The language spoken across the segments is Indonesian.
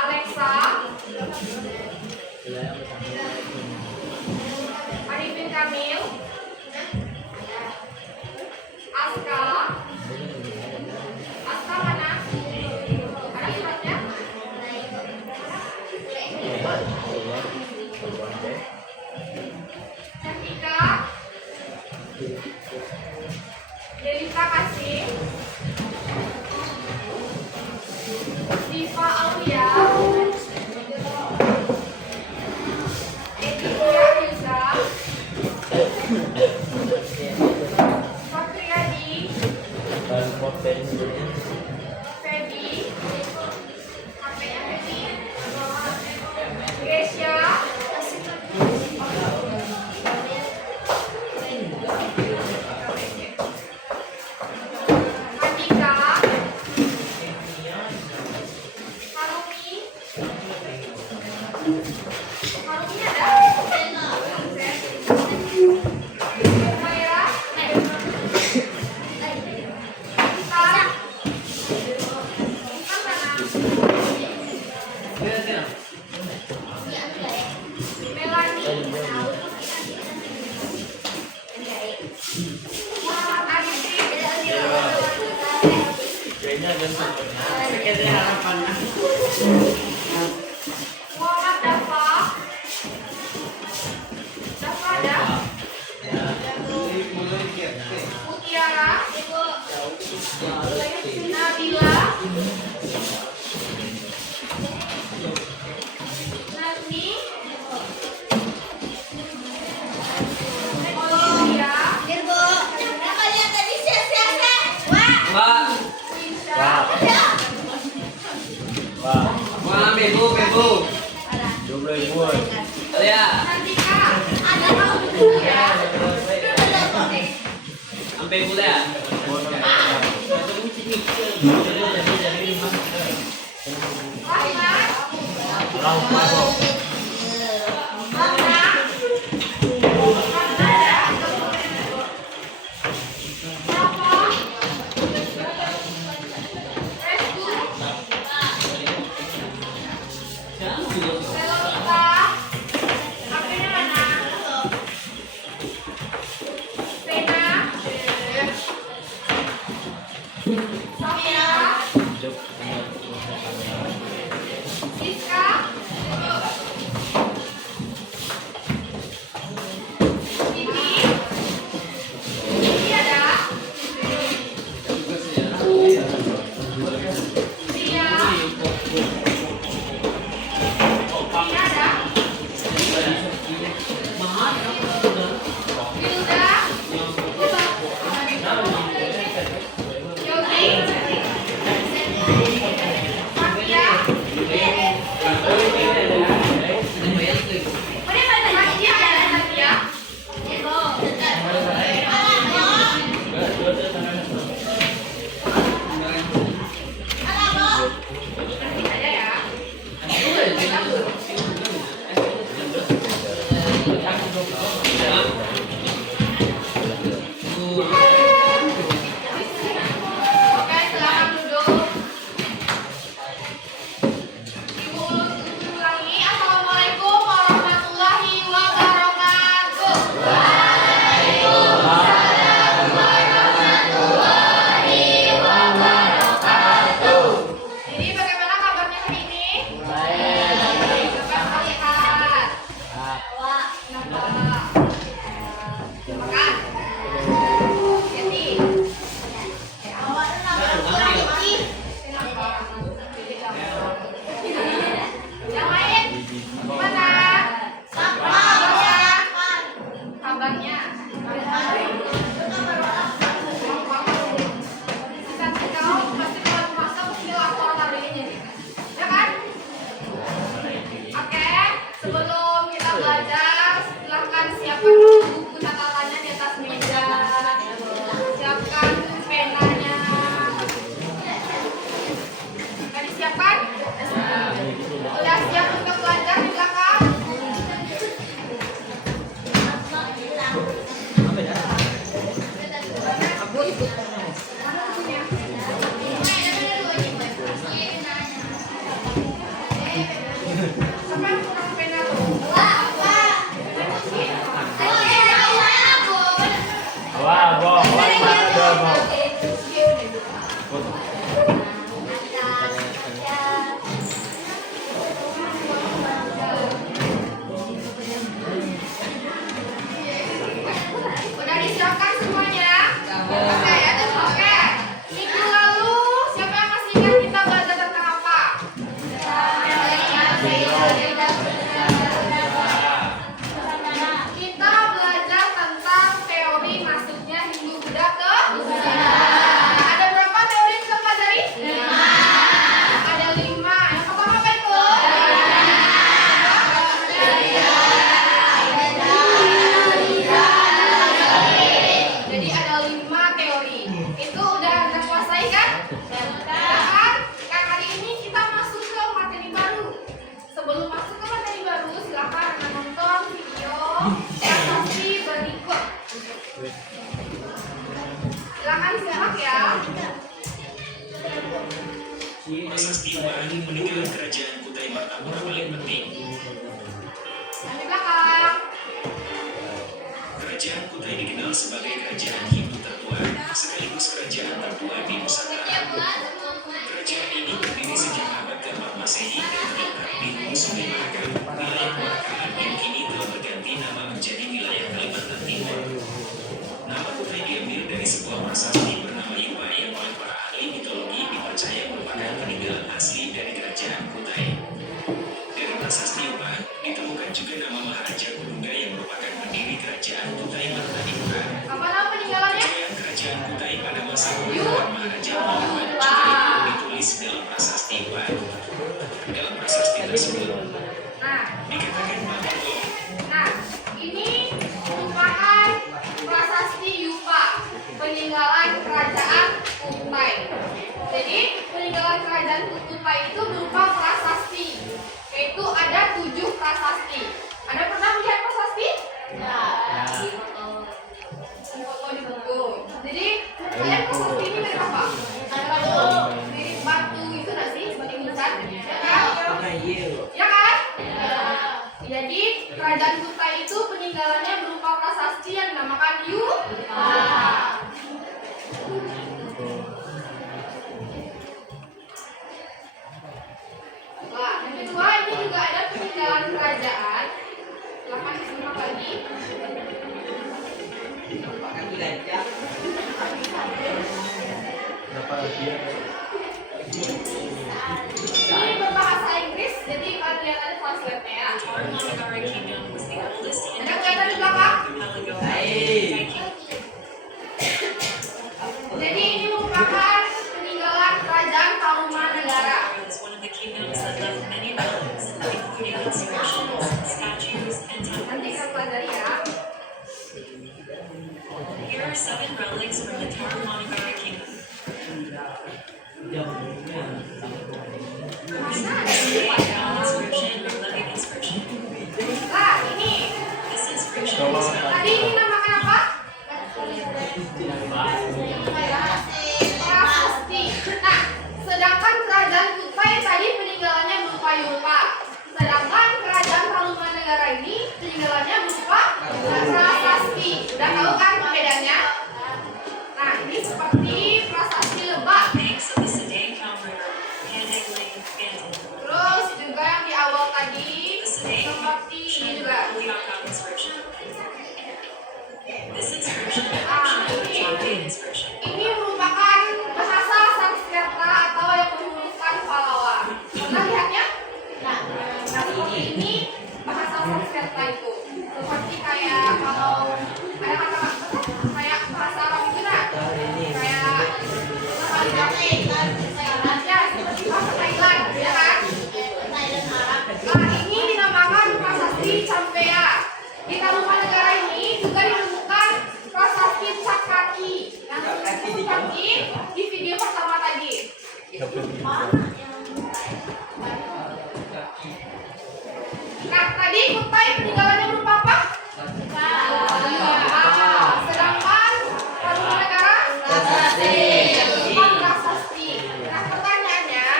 Alexa, Arifin Kamil, Aska, Aska mana? Ada suratnya? Cantika, Delita Kasih, Diva Aulia, Editia Hilda, Fakriyadi, Feby, HP-nya Feby, Gesya, Andika, Harumi, Harumi ada? Humaira, Intan, Intan mana? Melani, Muhammad Dafa, Dafa ada? Mutiara, Nabila, Nazmi, Olivia, Sampai mulai. Prasasti peninggalan kerajaan Kutai Martapura paling penting. Di belakang. Kerajaan Kutai dikenal sebagai kerajaan Hindu tertua, sekaligus kerajaan tertua di Nusantara. Kerajaan ini berdiri sejak abad ke-4 Masehi dan terletak di hulu Sungai Mahakam, wilayah Warakaan yang kini telah berganti nama menjadi wilayah Kalimantan Timur. Nama Kutai diambil dari sebuah prasasti bernama Yupa yang oleh para ahli mitologi dipercaya merupakan peninggalan asli dari kerajaan Kutai. Dari prasasti Yupa ditemukan juga nama Maharaja Kurungga yang merupakan pendiri kerajaan Kutai Martapura. Apa nama peninggalannya? Kejayaan kerajaan Kutai pada masa pemerintahan Maharaja Kurungga juga ditulis dalam prasasti Yupa. Dalam prasasti tersebut dikatakan bahwa ini merupakan prasasti Yupa, peninggalan kerajaan Kutai. Jadi peninggalan kerajaan Kutai itu berupa prasasti, yaitu ada 7 prasasti. Ada pernah melihat prasasti? Ya. Foto di buku. Jadi kalian prasasti ini mirip apa? Mirip batu itu nggak sih? Seperti insan, ya kan? Ya kan? Jadi kerajaan Kutai itu peninggalannya berupa prasasti yang dinamakan Yupa. Wah, yang kedua ini juga ada peninggalan kerajaan. Silakan disimak lagi. Ini berbahasa Inggris, jadi kalian lihat ada translate-nya ya. Ada kelihatan di belakang? Jadi ini merupakan peninggalan kerajaan Tarumanegara. Nanti kita pelajari ya. Here are 7 relics from the Tarumanegara Kingdom. Mana ada inscription? Nah, ini. Tadi ini namakan apa? Prasasti. Nah, sedangkan kerajaan Kutai tadi peninggalannya berupa Yupa. Sedangkan kerajaan Tarumanegara ini peninggalannya berupa prasasti. Udah tahu kan perbedaannya? Nah, ini seperti prasasti Lebak. Terus juga yang di awal tadi seperti ini juga. Ini merupakan bahasa Sanskerta atau yang menyebutkan Palawa. Pernah lihatnya? Nah, seperti ini bahasa Sanskerta itu. Seperti kayak kalau ada kata-kata kayak bahasa Arab itu nah. Kayak Bali, ya seperti bahasa Thailand, ya kan? Nah, ini dinamakan prasasti Campea. Di Tarumanegara ini juga ditemukan prasasti Cap Kaki. Yang disebut kaki di video pertama tadi. Nah, tadi Kutai peninggalannya berupa apa? Sedangkan Tarumanegara prasasti. Nah, pertanyaannya,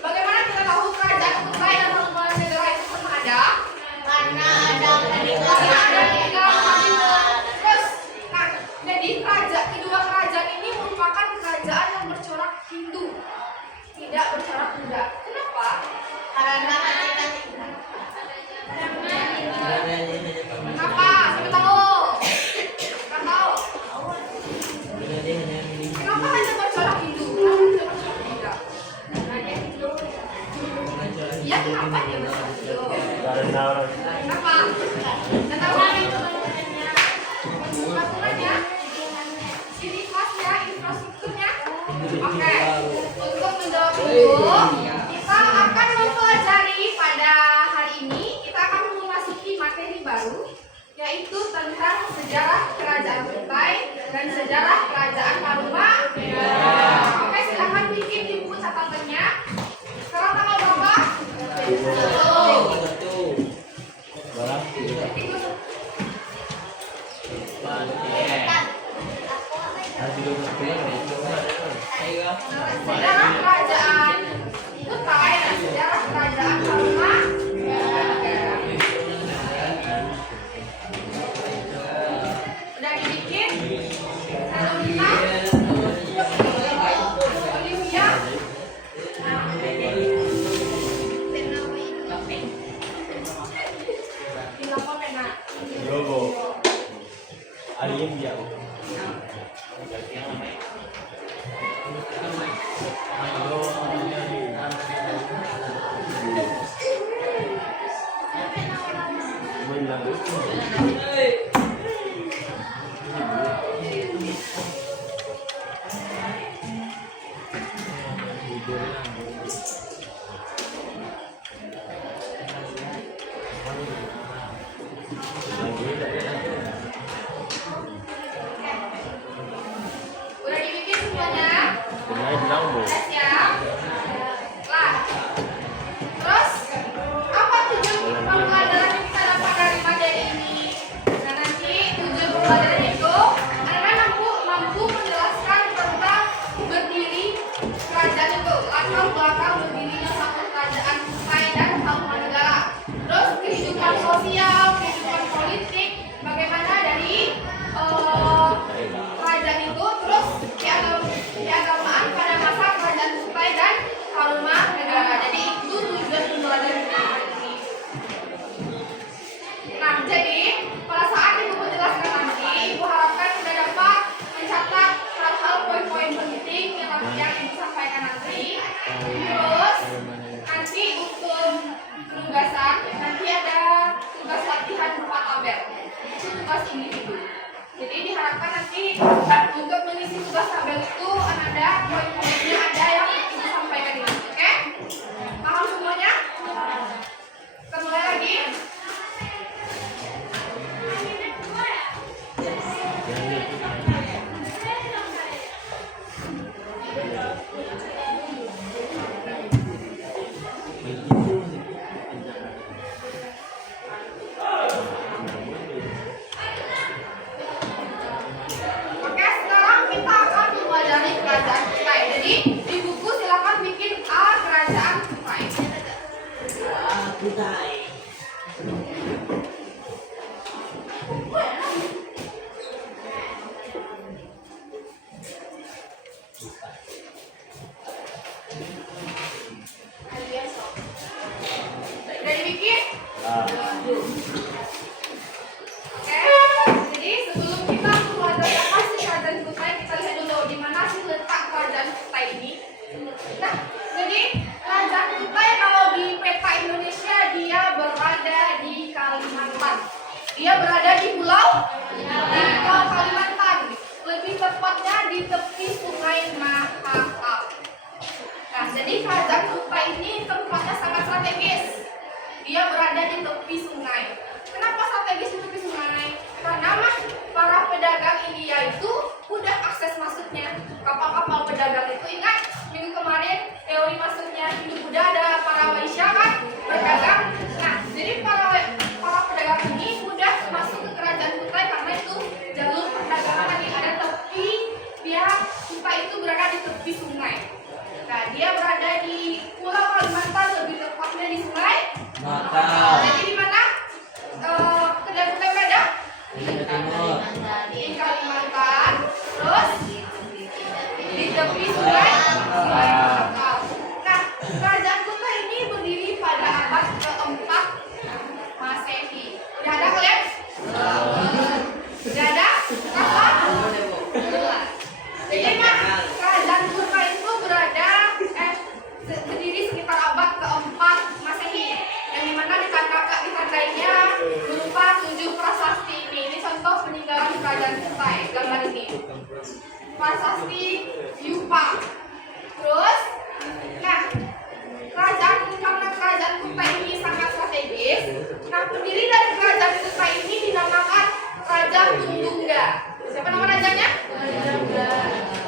bagaimana kita tahu kerajaan Kutai dan Tarumanegara itu pernah ada? Karena ada peninggalan. Terus, nah, jadi kedua kerajaan ini merupakan kerajaan yang bercorak Hindu, tidak bercorak Buddha. Kenapa? Karena kenapa? Siapa tahu? Nggak tahu. Kenapa hanya bercorak Hindu? Kenapa tidak bercorak Buddha? Nah, dia Hindu. Ya, kenapa dia bercorak Hindu? Kenapa? Nggak tahu kan? Aturannya? Ciri khasnya, infrastrukturnya? Oke. Untuk menjawab dulu, kita akan mempelajari pada hari ini, kita akan memasuki materi baru, yaitu tentang sejarah kerajaan Kutai dan sejarah kerajaan Tarumanegara. Oke, silahkan bikin di buku catatannya. Sekarang tanggal berapa? 1. Sejarah kerajaan Udah dibikin semuanya? Udah Siap. Lah. Terus apa tujuan pembelajaran yang kita dapat dari materi ini? Nah, nanti tujuan pembelajaran itu anak-anak mampu menjelaskan tentang berdiri kerajaan itu, latar belakang berdirinya satu kerajaan Kutai dan Tarumanegara. Terus kehidupan sosial, kehidupan politik, bagaimana dari kerajaan itu, terus keagamaan pada masa kerajaan Kutai dan Tarumanegara. Jadi itu tujuan pembelajaran ini. Nah, jadi pada saat ibu menjelaskan nanti, ibu harapkan sudah dapat mencatat hal-hal poin-poin penting yang ibu sampaikan nanti. Terus nanti untuk penugasan nanti ada tugas latihan berupa tabel. Itu tugas individu. Jadi diharapkan nanti untuk mengisi tugas tabel itu ada poin-poinnya, ada yang ibu sampaikan ini. Oke? Paham semuanya? Kita mulai lagi. Oke, sekarang kita akan mempelajari kerajaan Kutai. Jadi di buku silakan bikin A kerajaan Kutai. Udah dibikin? Oke, jadi sebelum kita mempelajari apa sih kerajaan Kutai, kita lihat dulu di mana sih letak kerajaan Kutai ini. Nah, jadi kerajaan Kutai kalau di peta Indonesia dia berada di Kalimantan. Dia berada di pulau Kalimantan. Lebih tepatnya di tepi Sungai Mahakam. Nah, jadi kerajaan Kutai ini tempatnya sangat strategis. Dia berada di tepi sungai. Kenapa strategis di tepi sungai? Karena para pedagang India itu mudah akses masuknya. Kapal-kapal pedagang itu, ingat minggu kemarin teori masuknya Hindu-Buddha ada para Waisya kan berdagang. Nah, jadi para pedagang ini mudah masuk ke kerajaan Kutai karena itu jalur perdagangan tadi ada tepi. Kutai itu berada di tepi sungai. Nah, dia berada di Pulau Kalimantan, lebih tepatnya di Sungai Mahakam. Jadi di mana kedai Kutai berada? Di Kalimantan. Terus di tepi Sungai Mahakam. Nah, kerajaan Kutai ini berdiri pada abad keempat Masehi. Udah ada kalian? Udah ada? Apa? Jadi kerajaan Kutai itu berdiri sekitar abad keempat Masehi, yang dimana ditandainya berupa 7 prasasti ini. Ini contoh peninggalan kerajaan Kutai, gambar ini. Prasasti Yupa. Terus, nah, karena kerajaan Kutai ini sangat strategis, nah pendiri dari kerajaan Kutai ini dinamakan Raja Kundungga. Siapa nama rajanya?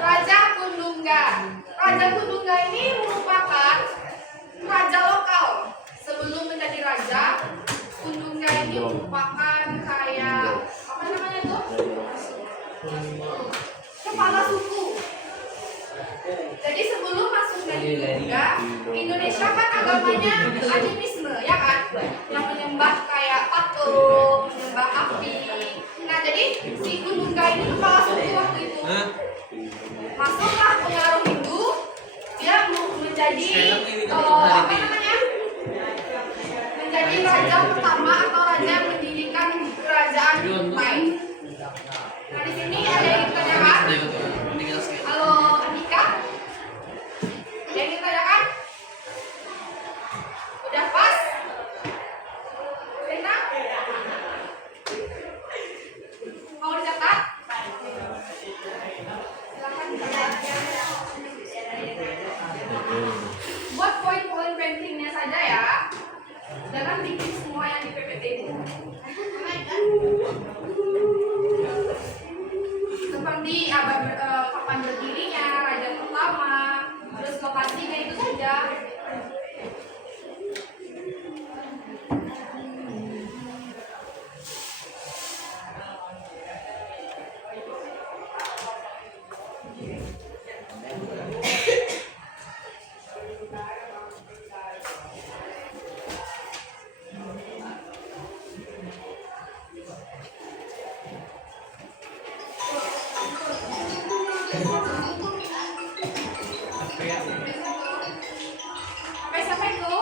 Raja Kundungga. Raja Kundungga ini merupakan raja lokal. Sebelum menjadi raja, Kundungga ini merupakan kayak apa namanya itu? Kepala suku. Jadi sebelum masuk dari Kundungga, Indonesia kan agamanya animisme, ya kan? Yang menyembah kayak patung, menyembah api. Nah, jadi si Kundungga ini kepala suku waktu itu. Masuklah pengaruh Hindu, dia menjadi apa namanya? Menjadi raja pertama atau raja yang mendirikan kerajaan Kutai. Nah, di sini ada yang ditanyakan. Halo Andika, ada yang ditanyakan? Udah pas? Rena? Mau dicatat? Silakan dicatat. Buat poin-poin pentingnya saja ya. Jangan bikin semua yang di PPT itu. Seperti kapan berdirinya raja pertama, terus lokasinya itu saja. Sampai itu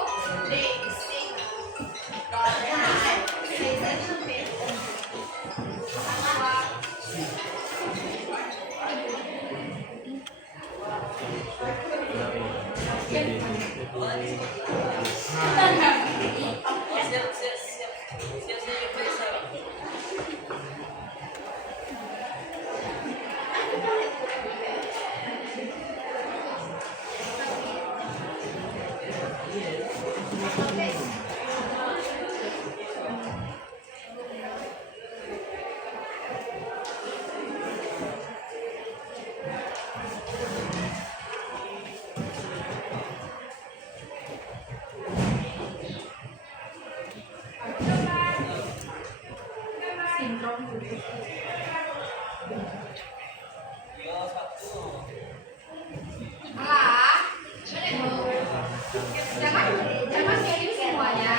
jangan kirim semuanya.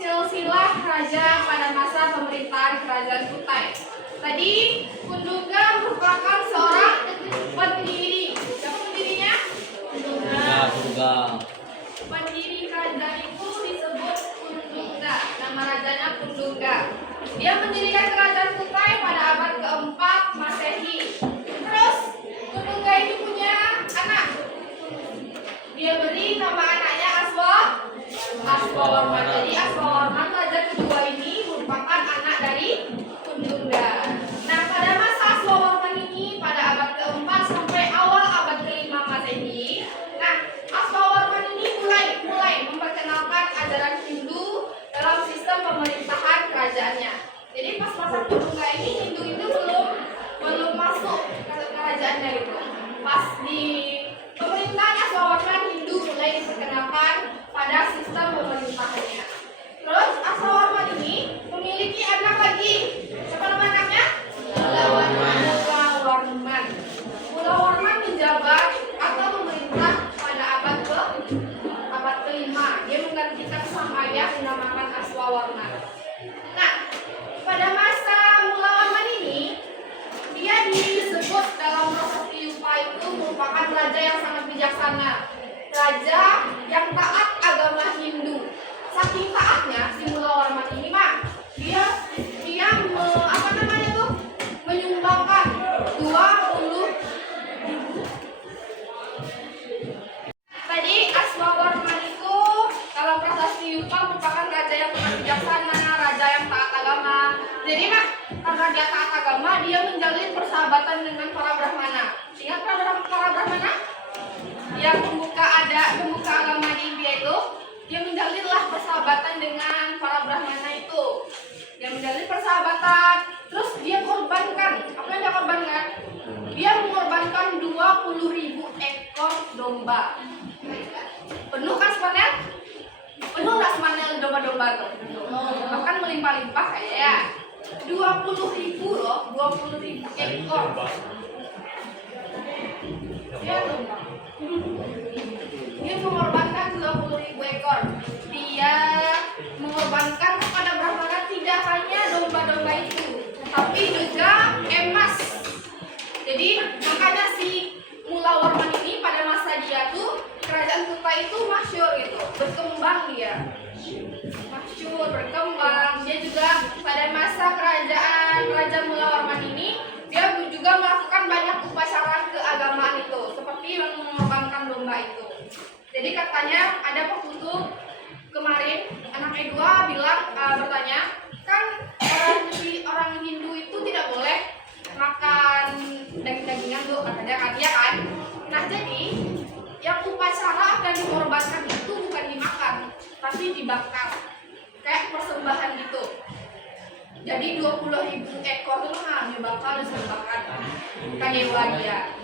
Silsilah raja pada masa pemerintahan Kerajaan Kutai. Tadi Kundungga merupakan seorang pendiri. Siapa pendirinya? Kundungga. Pendiri kerajaan itu disebut Kundungga. Nama rajanya Kundungga. Dia mendirikan Kerajaan Kutai pada abad keempat Masehi. Terus Kundungga ini punya anak. Dia beri nama anaknya Aswawarman. Jadi Aswawarman raja kedua ini merupakan anak dari Kundungga. Nah, pada masa Aswawarman ini pada abad keempat sampai awal abad kelima Masehi, nah Aswawarman ini mulai memperkenalkan ajaran Hindu dalam sistem pemerintahan kerajaannya. Jadi pas masa Kundungga ini Hindu itu belum masuk ke kerajaannya gitu. Pas di pemerintahan Aswawarman Hindu mulai diperkenalkan pada sistem pemerintahannya. Terus Aswawarman ini memiliki anak lagi. Siapa nama anaknya? Mulawarman. Mulawarman menjabat atau memerintah pada abad kelima. Dia menggantikan sang ayah dinamakan Aswawarman. Nah, pada masa Mulawarman ini dia disebut dalam proses Yupa itu merupakan raja yang sangat bijaksana, raja yang taat agama Hindu. Saking taatnya si Mulawarman ini mah dia menyumbangkan 20.000. Tadi Aswawarman itu dalam prasasti Yupa merupakan raja yang sangat bijaksana, raja yang taat agama. Jadi mah karena dia taat agama, dia menjalin persahabatan dengan para Brahmana. Ingat para Brahmana? Yang pembuka agama di India itu, dia menjalinlah persahabatan dengan para Brahmana itu. Dia menjalin persahabatan, terus dia korbankan. Apa yang dia korbankan? Dia mengorbankan 20.000 ekor domba. Penuh kan sebenarnya? Penuh nggak sebenarnya domba-domba tuh? Bahkan melimpah-limpah kayak ya. 20.000 loh, 20.000 ekor. Dia domba. Dia mengorbankan 20.000 ekor. Dia mengorbankan kepada Brahmana tidak hanya domba-domba itu, tapi juga emas. Jadi makanya si Mulawarman ini pada masa dia tuh kerajaan Kuta itu masyhur gitu, berkembang dia. Masyhur, berkembang. Dia juga pada masa kerajaan Raja Mulawarman ini dia juga melakukan banyak upacara keagamaan itu, seperti yang mengorbankan domba itu. Jadi katanya ada pekutuk kemarin anak kedua bilang bertanya, kan orang Hindu itu tidak boleh makan daging-dagingan tuh katanya dia kan. Nah jadi yang upacara akan dikorbankan itu bukan dimakan, tapi dibakar kayak persembahan gitu. Jadi 20.000 ekor itu hanya bakal disembahkan bukan hewan dia.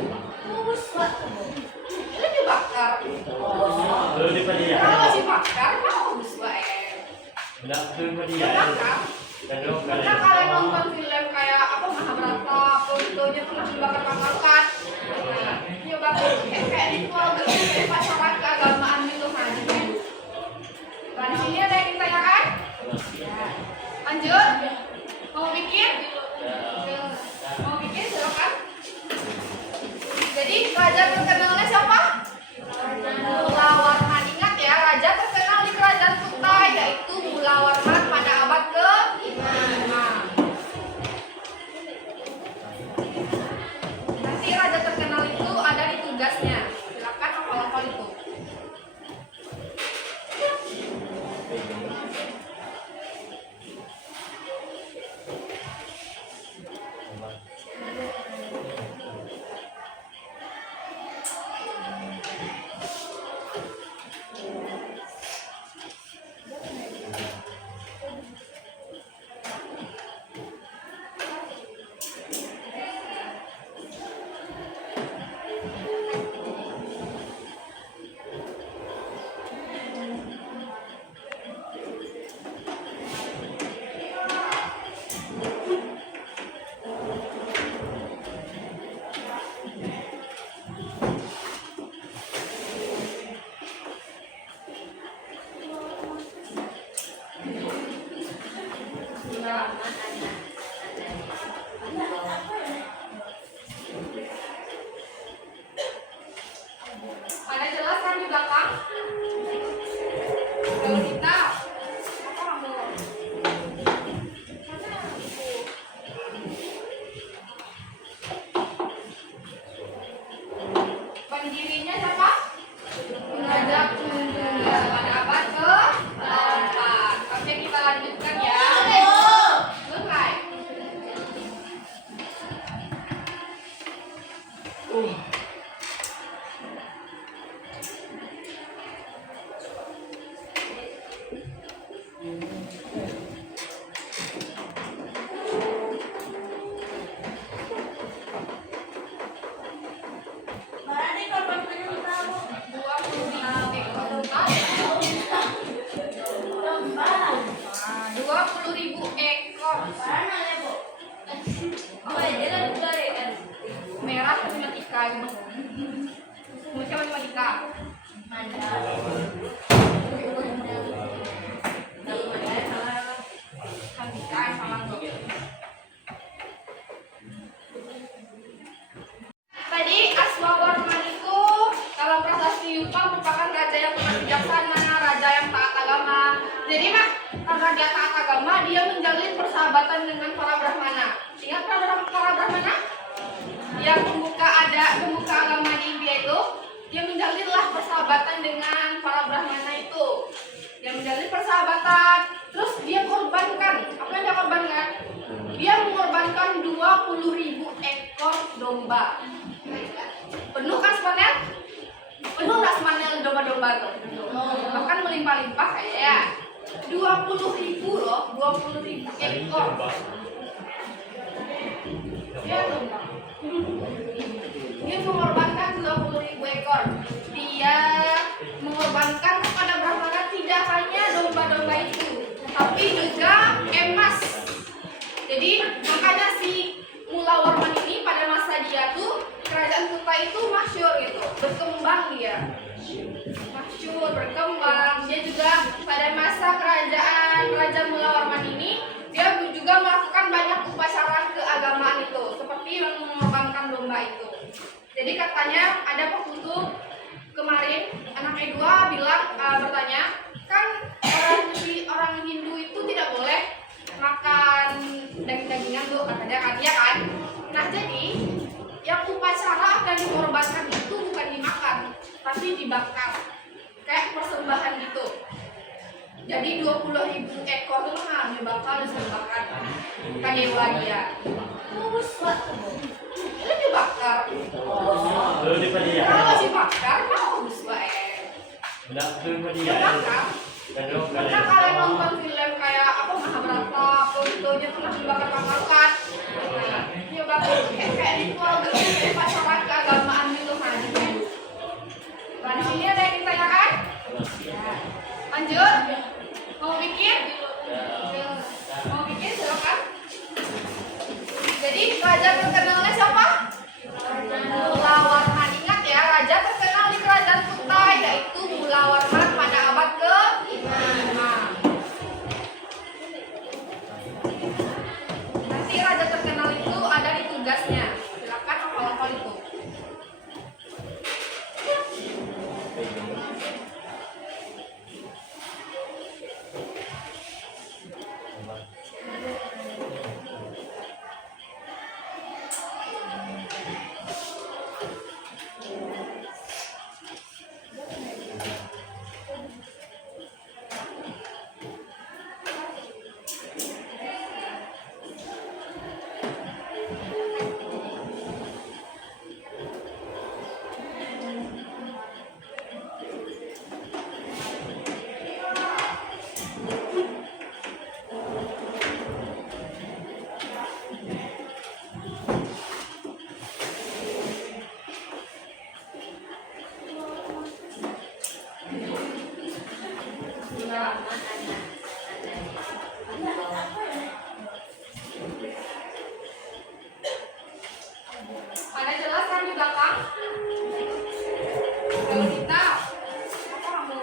Itu dibakar. Kalau dibakar mau dibakar. Karena kalian nonton film kayak apa Mahabharata, Plutonya pernah dibakar-bakarkan. Nah, nyoba kayak ritual gitu, kayak upacara keagamaan gitu kan. Nah di sini ada yang ditanyakan? Lanjut. Mau bikin? Mau bikin silakan. Jadi raja terkenalnya siapa? Mulawarman. Ingat ya, raja terkenal di kerajaan Kuta yaitu Mulawarman pada abad ke-5. Nanti raja terkenal itu ada di tugasnya. Silakan hafal-hafal itu. Ada jelas kan di belakang? Kalau kita apa kamu? Pendirinya siapa? Raja Kunjungan pada abad ke-4. Oke, kita lanjutkan ya. Selesai. Merah matematika gitu. Muncul matematika. Matematika sama tuh. Tadi Aswawarman itu dalam prasasti Yupa merupakan raja yang sangat bijaksana, raja yang taat agama. Jadi mah karena dia taat agama, dia menjalin persahabatan dengan para Brahmana. Ingat para Brahmana? Yang membuka agama di India itu, dia menjalinlah persahabatan dengan para Brahmana itu. Dia menjalin persahabatan, terus dia korbankan. Apa yang dia korbankan? Dia mengorbankan 20.000 ekor domba. Penuh kan sebenarnya? Penuh nggak sebenarnya domba-domba tuh? Bahkan melimpah-limpah kayak ya. 20.000 loh, 20.000 ekor. Dia domba. Dia mengorbankan 20.000 ekor. Dia mengorbankan kepada Brahmana tidak hanya domba-domba itu, tapi juga emas. Jadi makanya si Mulawarman ini pada masa dia tuh kerajaan Kuta itu masyhur gitu. berkembang dia. Masyhur, berkembang. Dia juga pada masa kerajaan Raja Mula Warman ini, dia juga melakukan banyak upacara keagamaan itu, seperti yang mengorbankan domba itu. Jadi katanya ada pekutuk kemarin, anak kedua bilang bertanya, kan orang Hindu itu tidak boleh makan daging-dagingan tuh, katanya kan, ya kan? Nah jadi yang upacara akan dikorbankan itu bukan dimakan, tapi dibakar, kayak persembahan gitu. Jadi 20.000 ekor itu mah dibakar, diserbahkan ke dewa dia. Itu dibakar. Kalau masih bakar, bagus baik. Dibakar. Pernah kalian nonton film kayak apa Mahabharata, Plutonya pernah dibakar-bakar kan? Dia bakar kayak ritual gitu, kayak upacara keagamaan gitu kan. Nah di sini ada yang ditanyakan? Lanjut. Mau bikin? Mau bikin silakan. Jadi raja terkenalnya siapa? Mula Warman. Ingat ya, raja terkenal di kerajaan Kutai yaitu Mula Warman pada abad ke-5. Nanti raja terkenal itu ada di tugasnya. Silakan hafal-hafal itu. Ada jelas kan di belakang? Kalau kita apa kamu?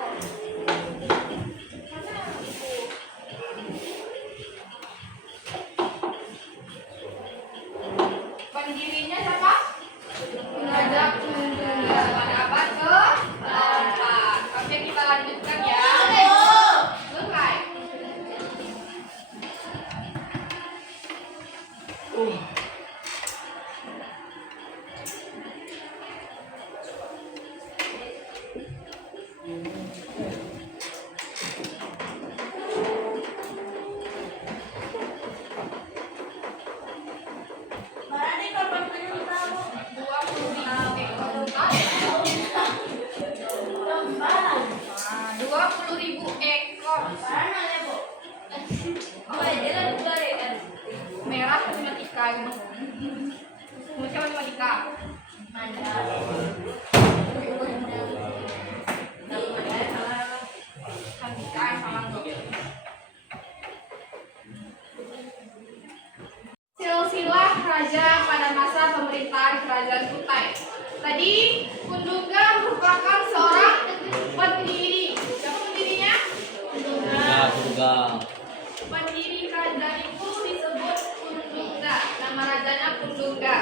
Pendirinya siapa? Raja Kundungga pada abad ke-4. Oke, kita lanjutkan ya. Selesai. Merah matematika gitu. Mungkin matematika. Silsilah raja pada masa pemerintahan kerajaan Kutai. Tadi Kundungga merupakan seorang pendiri. Siapa pendirinya? Kundungga. Pendiri kerajaan itu disebut Kundungga. Nama rajanya Kundungga.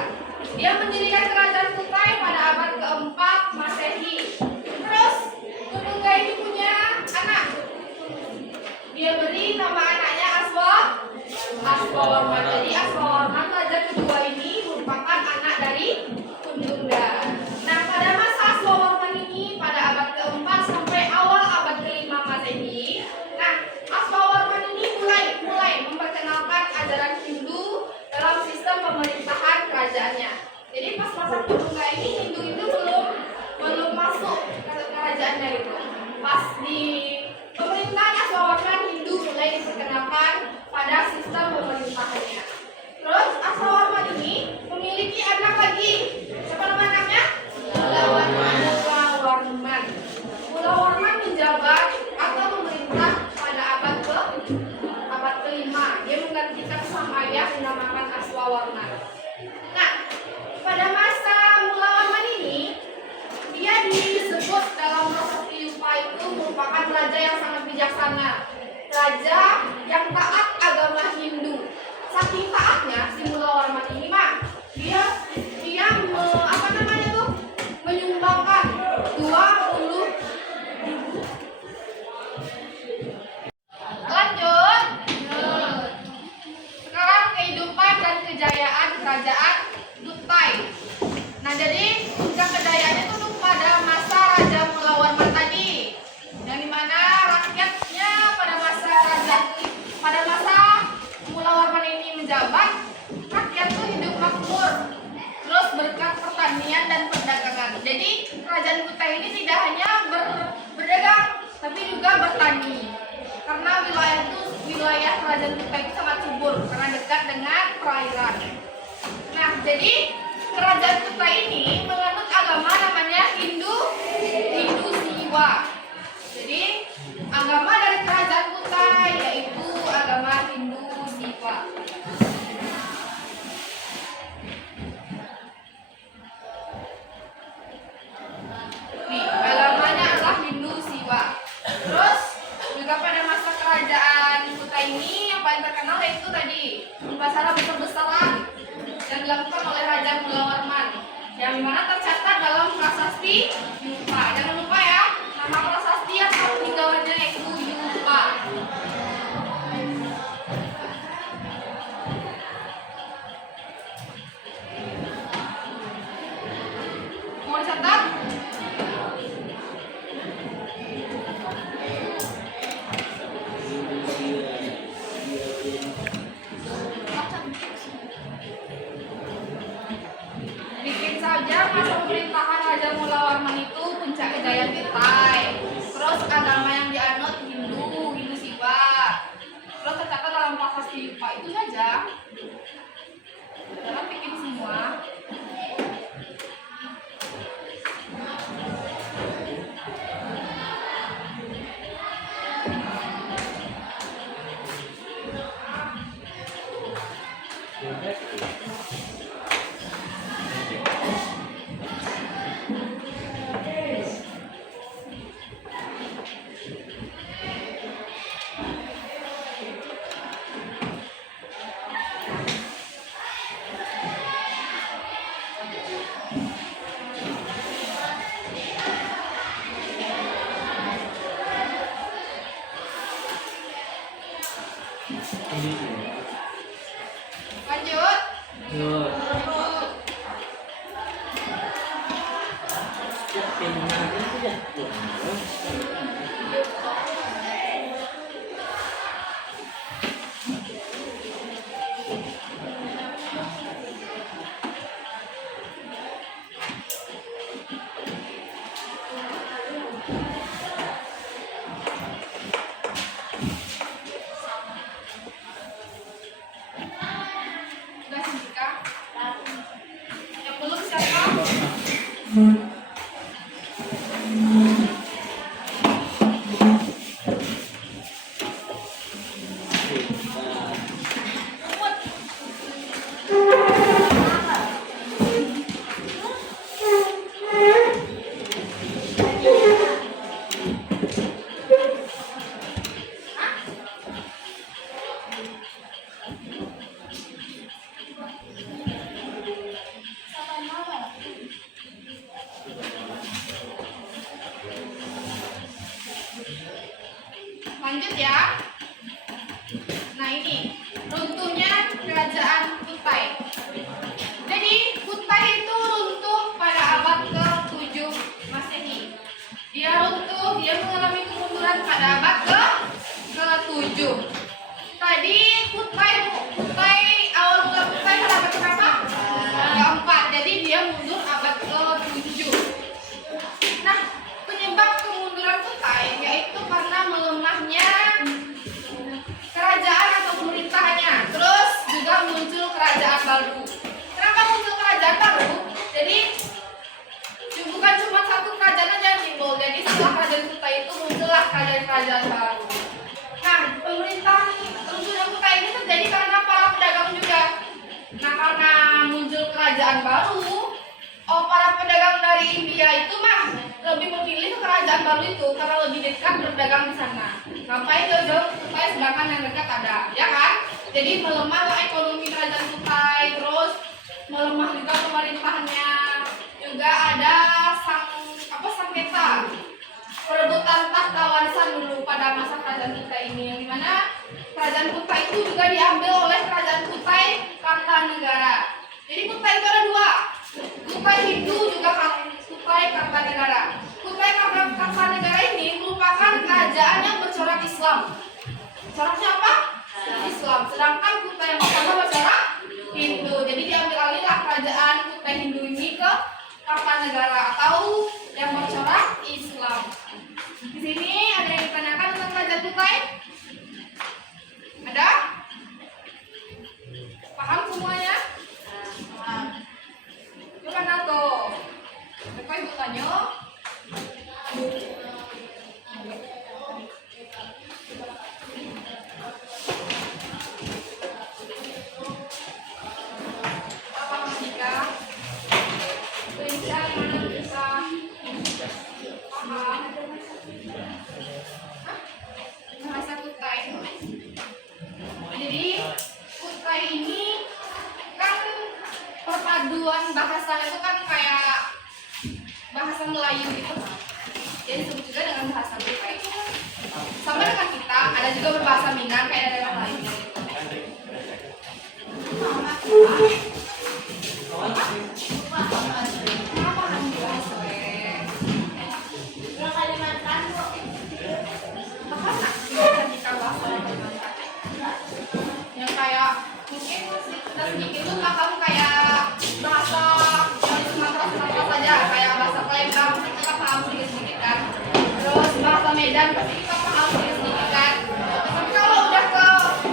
Dia mendirikan kerajaan Kutai pada abad ke-4 Masehi. Terus Kundungga ini punya anak. Dia beri nama anaknya Aswawarman. Jadi Aswawarman raja kedua ini merupakan anak dari Kundungga. Nah pada masa Aswawarman ini pada abad ke-4 sampai awal abad ke-5 Masehi. Nah Aswawarman ini mulai memperkenalkan ajaran Hindu dalam sistem pemerintahan kerajaannya. Jadi pas masa Kundungga ini Hindu itu belum masuk ke kerajaannya itu. Pas di pemerintahan Aswawarman Hindu mulai diperkenalkan pada sistem pemerintahannya. Terus Aswawarman ini memiliki anak lagi. Siapa nama anaknya? Mula Warman. Mula Warman menjabat atau memerintah pada abad ke-5. Dia menggantikan sang ayah dinamakan Aswawarman. Nah, pada masa Mula Warman ini dia menjabat, rakyat tuh hidup makmur, terus berkat pertanian dan perdagangan. Jadi kerajaan Kutai ini tidak hanya berdagang, tapi juga bertani. Karena wilayah kerajaan Kutai itu sangat subur karena dekat dengan perairan. Nah, jadi kerajaan Kutai ini menganut agama namanya Hindu Siwa. Jadi agama dari kerajaan Kutai yaitu agama Hindu Siwa. Nih, agamanya adalah Hindu Siwa. Terus juga pada masa kerajaan Kutai ini yang paling terkenal yaitu tadi upacara besar-besaran yang dilakukan oleh Raja Mulawarman, yang dimana tercatat dalam prasasti Yupa. Jangan lupa ya, nama prasasti yang peninggalannya yaitu Yupa. Mau dicatat? Bikin saja masa pemerintahan Raja Mulawarman itu puncak kejayaan Kutai. Terus agama yang dianut Hindu Siwa. Terus tercatat dalam prasasti Yupa itu saja. Jangan bikin semua. Lanjut. Sudah Sindika? Yang belum siapa? Lanjut ya. Nah ini runtuhnya kerajaan Kutai. Jadi Kutai itu runtuh pada abad ke-7 Masehi. Dia mengalami kemunduran pada abad ke-7. Tadi Kutai awal mula Kutai pada abad berapa? Keempat. Jadi dia mundur abad ke-7. Nah, penyebab kemunduran Kutai yaitu karena melemahnya kerajaan atau pemerintahannya. Terus juga muncul kerajaan baru. Kenapa muncul kerajaan baru? Jadi bukan cuma satu kerajaan aja yang timbul. Jadi setelah kerajaan Kutai itu muncullah kerajaan baru. Nah, pemerintahan runtuhnya Kutai ini terjadi karena para pedagang juga. Nah, karena muncul kerajaan baru, para pedagang dari India itu lebih memilih ke kerajaan baru itu karena lebih dekat berdagang di sana. Ngapain jauh-jauh ke Kutai sedangkan yang dekat ada, ya kan? Jadi melemahlah ekonomi kerajaan Kutai, terus melemah juga pemerintahannya. Juga ada sengketa perebutan tahta warisan dulu pada masa kerajaan Kutai ini, yang dimana kerajaan Kutai itu juga diambil oleh kerajaan Kutai Kartanegara. Jadi Kutai itu ada dua, Kutai Hindu juga Kutai Kartanegara. Kutai Kartanegara ini merupakan kerajaan yang bercorak Islam. Coraknya apa? Islam. Sedangkan Kutai yang pertama bercorak Hindu. Jadi diambil alihlah kerajaan Kutai Hindu ini ke Kartanegara atau yang bercorak Islam. Di sini ada yang ditanyakan tentang kerajaan Kutai? Ada? Paham semuanya? Paham. Coba Nato. Apa ibu tanya? Apa Masika? Bisa yang mana bisa? Paham? Hah? Bahasa Kutai. Jadi Kutai ini kan perpaduan bahasanya itu kan kayak bahasa Melayu gitu. Jadi disebut juga dengan bahasa Kutai. Sama dengan kita, ada juga berbahasa Minang kayak daerah lainnya gitu. Apa yang dibahas Kalimantan kok? Apa nak kita bahas Kalimantan? Yang kayak mungkin kita sedikit tuh paham kayak bahasa yang Sumatera saja, kayak bahasa Palembang pasti kita paham sedikit kan. Terus bahasa Medan pasti kita paham sedikit kan. Tapi kalau udah ke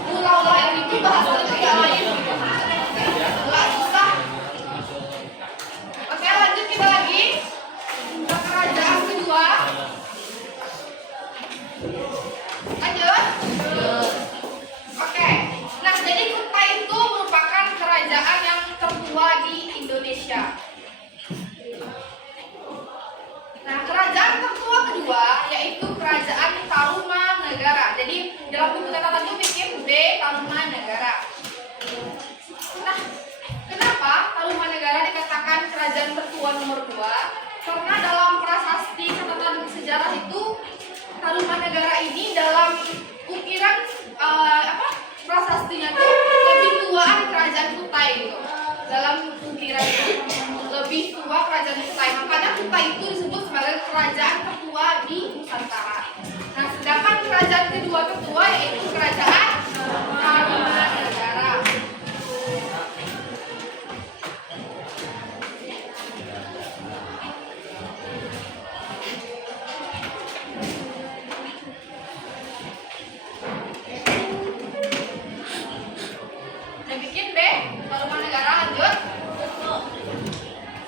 pulau lain itu bahasa negara lain gitu. Nggak susah. Oke, lanjut kita lagi ke kerajaan kedua. Lanjut. Oke. Nah, jadi Kutai itu merupakan kerajaan yang tertua di Indonesia. Nah, kerajaan tertua kedua yaitu kerajaan Tarumanegara. Jadi dalam buku catatan itu bikin B Tarumanegara. Nah, kenapa Tarumanegara dikatakan kerajaan tertua nomor 2? Karena dalam prasasti catatan sejarah itu Tarumanegara ini dalam ukiran prasastinya tuh lebih tuaan kerajaan Kutai gitu. Dalam ukiran itu lebih tua kerajaan Kutai. Makanya Kutai itu disebut sebagai kerajaan tertua di Nusantara. Nah, sedangkan kerajaan kedua tertua yaitu kerajaan Tarumanegara. Bikin B, Tarumanegara lanjut.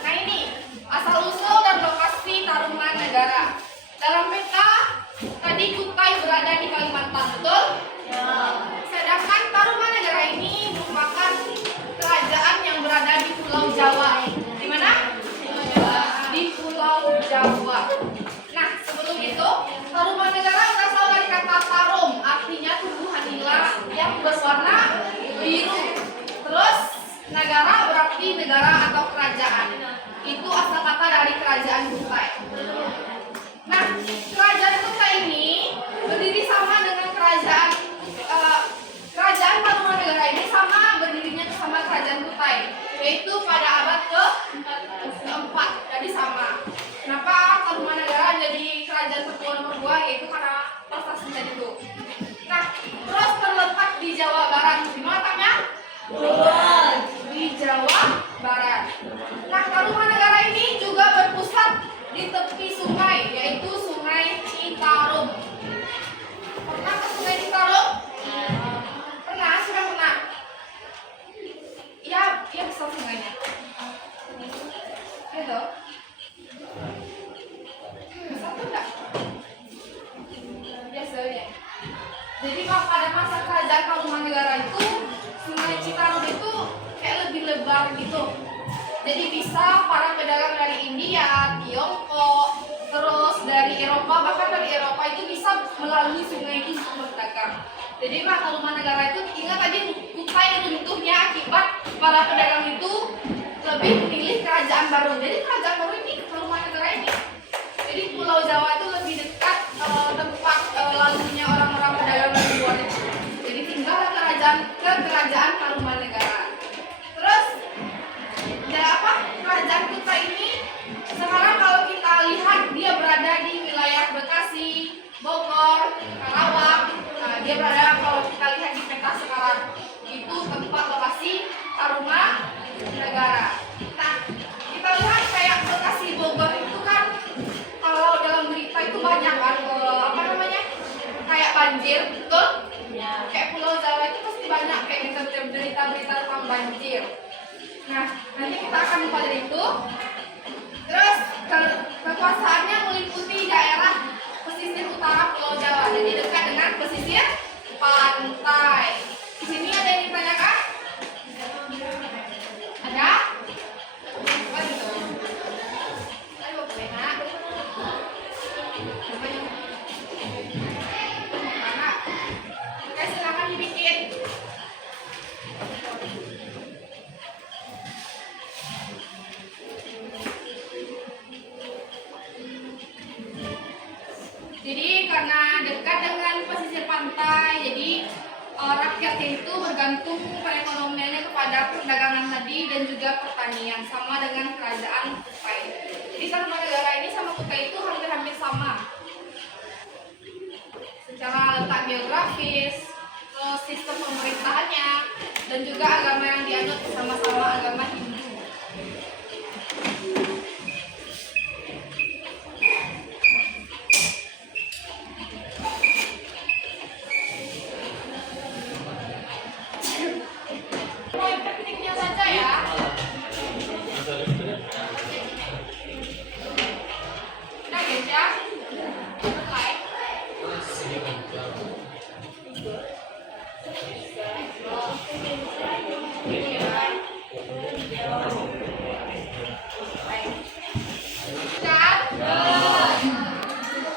Nah ini asal usul dan lokasi Tarumanegara. Dalam peta tadi Kutai berada di Kalimantan, betul? Ya. Sedangkan Tarumanegara ini merupakan kerajaan yang berada di Pulau Jawa. Di mana? Di Pulau Jawa. Nah sebelum itu Tarumanegara berasal dari kata tarum, artinya tumbuhan nila yang berwarna biru. Terus negara berarti negara atau kerajaan. Itu asal kata dari kerajaan Kutai. Nah, kerajaan Kutai ini berdiri sama dengan kerajaan Tarumanegara ini sama berdirinya sama kerajaan Kutai, yaitu pada abad ke-4. Jadi sama. Kenapa Tarumanegara jadi kerajaan tertua nomor 2? Yaitu karena prestasi tadi itu. Nah, terus terletak di Jawa Barat. Di mana letaknya? Di Jawa Barat. Nah, Tarumanegara ini juga berpusat di tepi sungai, yaitu Sungai Citarum. Pernah ke Sungai Citarum? Pernah? Sudah pernah? Ya, dia besar sungainya. Gitu. Besar tuh enggak? Biasanya. Jadi kalau pada masa kerajaan Tarumanegara itu Sungai Citarum itu kayak lebih lebar gitu. Jadi bisa para pedagang dari India, Tiongkok, terus dari Eropa, bahkan dari Eropa itu bisa melalui sungai itu untuk berdagang. Jadi Tarumanegara itu ingat tadi Kutai runtuhnya akibat para pedagang itu lebih memilih kerajaan baru. Jadi kerajaan baru ini Tarumanegara ini. Jadi Pulau Jawa itu lebih dekat tempat lalunya orang-orang pedagang dari luar itu. Jadi tinggallah kerajaan Tarumanegara. Terus kerajaan Kutai ini sekarang kalau kita lihat dia berada di wilayah Bekasi, Bogor, Karawang. Dia berada kalau kita lihat di peta sekarang kabupaten itu. Terus kekuasaannya meliputi daerah pesisir utara Pulau Jawa, jadi dekat dengan pesisir pantai. Di sini ada yang ditanyakan? Ada? Apa gitu? Ayo boleh nak? Mana? Oke, silakan dibikin. Jadi karena dekat dengan pesisir pantai, jadi rakyatnya itu bergantung perekonomiannya kepada perdagangan tadi dan juga pertanian, sama dengan kerajaan Kutai. Jadi Tarumanegara ini sama Kutai itu hampir-hampir sama secara letak geografis, terus sistem pemerintahannya, dan juga agama yang dianut sama-sama agama Hindu. Tekniknya saja ya. Udah guys ya. Selesai.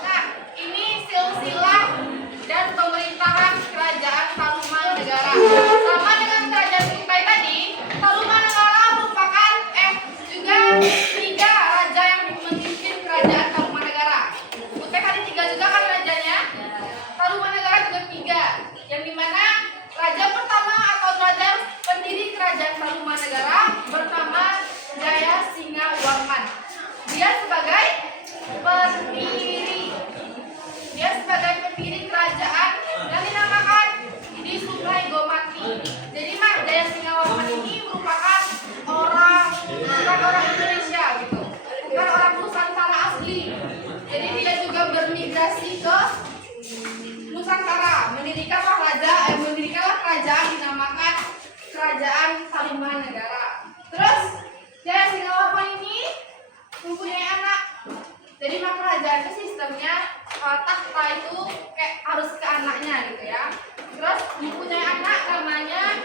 Nah, ini silsilah dan pemerintahan kerajaan Tarumanegara. Sama dengan kerajaan Kutai tadi, Tarumanegara merupakan juga 3 raja yang memimpin kerajaan Tarumanegara. Kutai tadi 3 juga kan rajanya. Tarumanegara juga 3, yang dimana raja pertama atau raja pendiri kerajaan Tarumanegara bernama Jayasingawarman. Dia sebagai pendiri kerajaan yang dinamakan di Sungai Gomati. Jadi Jayasingawarman ini merupakan bukan orang Indonesia gitu, bukan orang Nusantara asli. Jadi dia juga bermigrasi ke Nusantara, mendirikanlah kerajaan dinamakan Kerajaan Tarumanegara. Terus Jayasingawarman ini mempunyai anak. Jadi maka kerajaan itu sistemnya tahta itu kayak harus ke anaknya gitu ya. Terus mempunyai anak namanya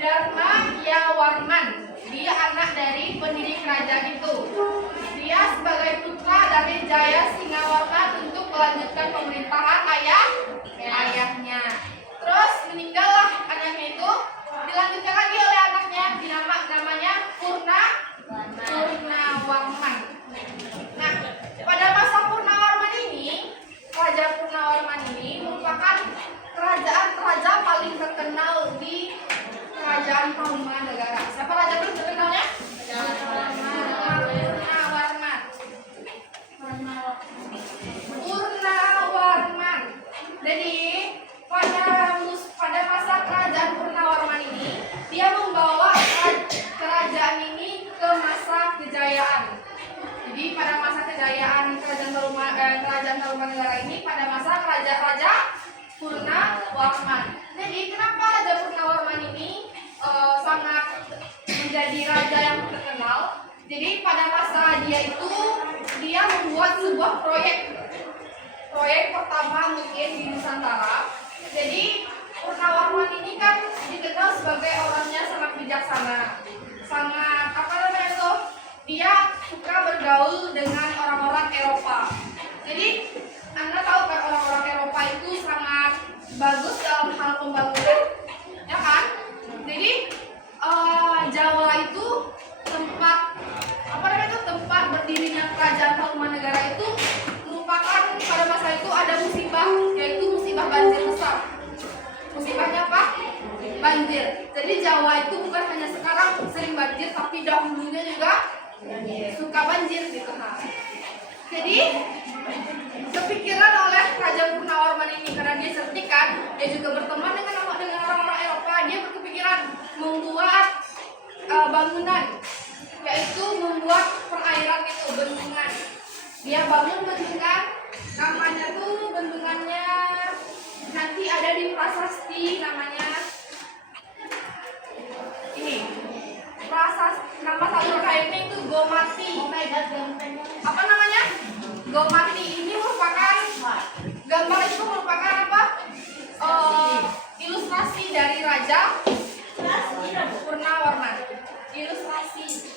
Dharmayawarman. Dia anak dari pendiri kerajaan itu. Dia sebagai putra dari Jayasingawarman untuk melanjutkan pemerintahan ayahnya. Terus meninggallah anaknya itu, dilanjutkan lagi oleh anaknya namanya Purnawarman. Nah, pada masa Purnawarman ini, Raja Purnawarman ini merupakan raja paling terkenal di kerajaan Tarumanegara. Siapa raja paling terkenalnya? Purnawarman. Jadi pada masa kerajaan Purnawarman ini, dia membawa kerajaan ini ke masa kejayaan. Jadi pada masa kejayaan kerajaan Tarumanegara ini pada masa Raja Purnawarman. Jadi kenapa Raja Purnawarman ini sangat menjadi raja yang terkenal? Jadi pada masa dia membuat sebuah proyek pertama mungkin di Nusantara. Jadi Purnawarman ini kan dikenal sebagai orangnya sangat bijaksana, sangat dia suka bergaul dengan orang-orang Eropa. Jadi Anda tahu kan orang-orang Eropa itu sangat bagus dalam hal pembangunan, ya kan? Jadi Jawa itu tempat berdirinya kerajaan Tarumanegara itu merupakan pada masa itu ada musibah, yaitu musibah banjir besar. Musibahnya apa? Banjir. Jadi Jawa itu bukan hanya sekarang sering banjir, tapi dahulunya juga suka banjir gitu. Jadi kepikiran oleh Raja Purnawarman ini, karena dia cerdik kan, dia juga berteman dengan orang-orang Eropa, dia berkepikiran membuat bangunan, yaitu membuat perairan itu, bendungan. Dia bangun bendungan, namanya tuh bendungannya nanti ada di prasasti, namanya ini prasasti saluran airnya itu Gomati. Apa namanya? Gomati ini merupakan gambar itu merupakan apa? Ilustrasi dari Raja Purnawarman. Ilustrasi.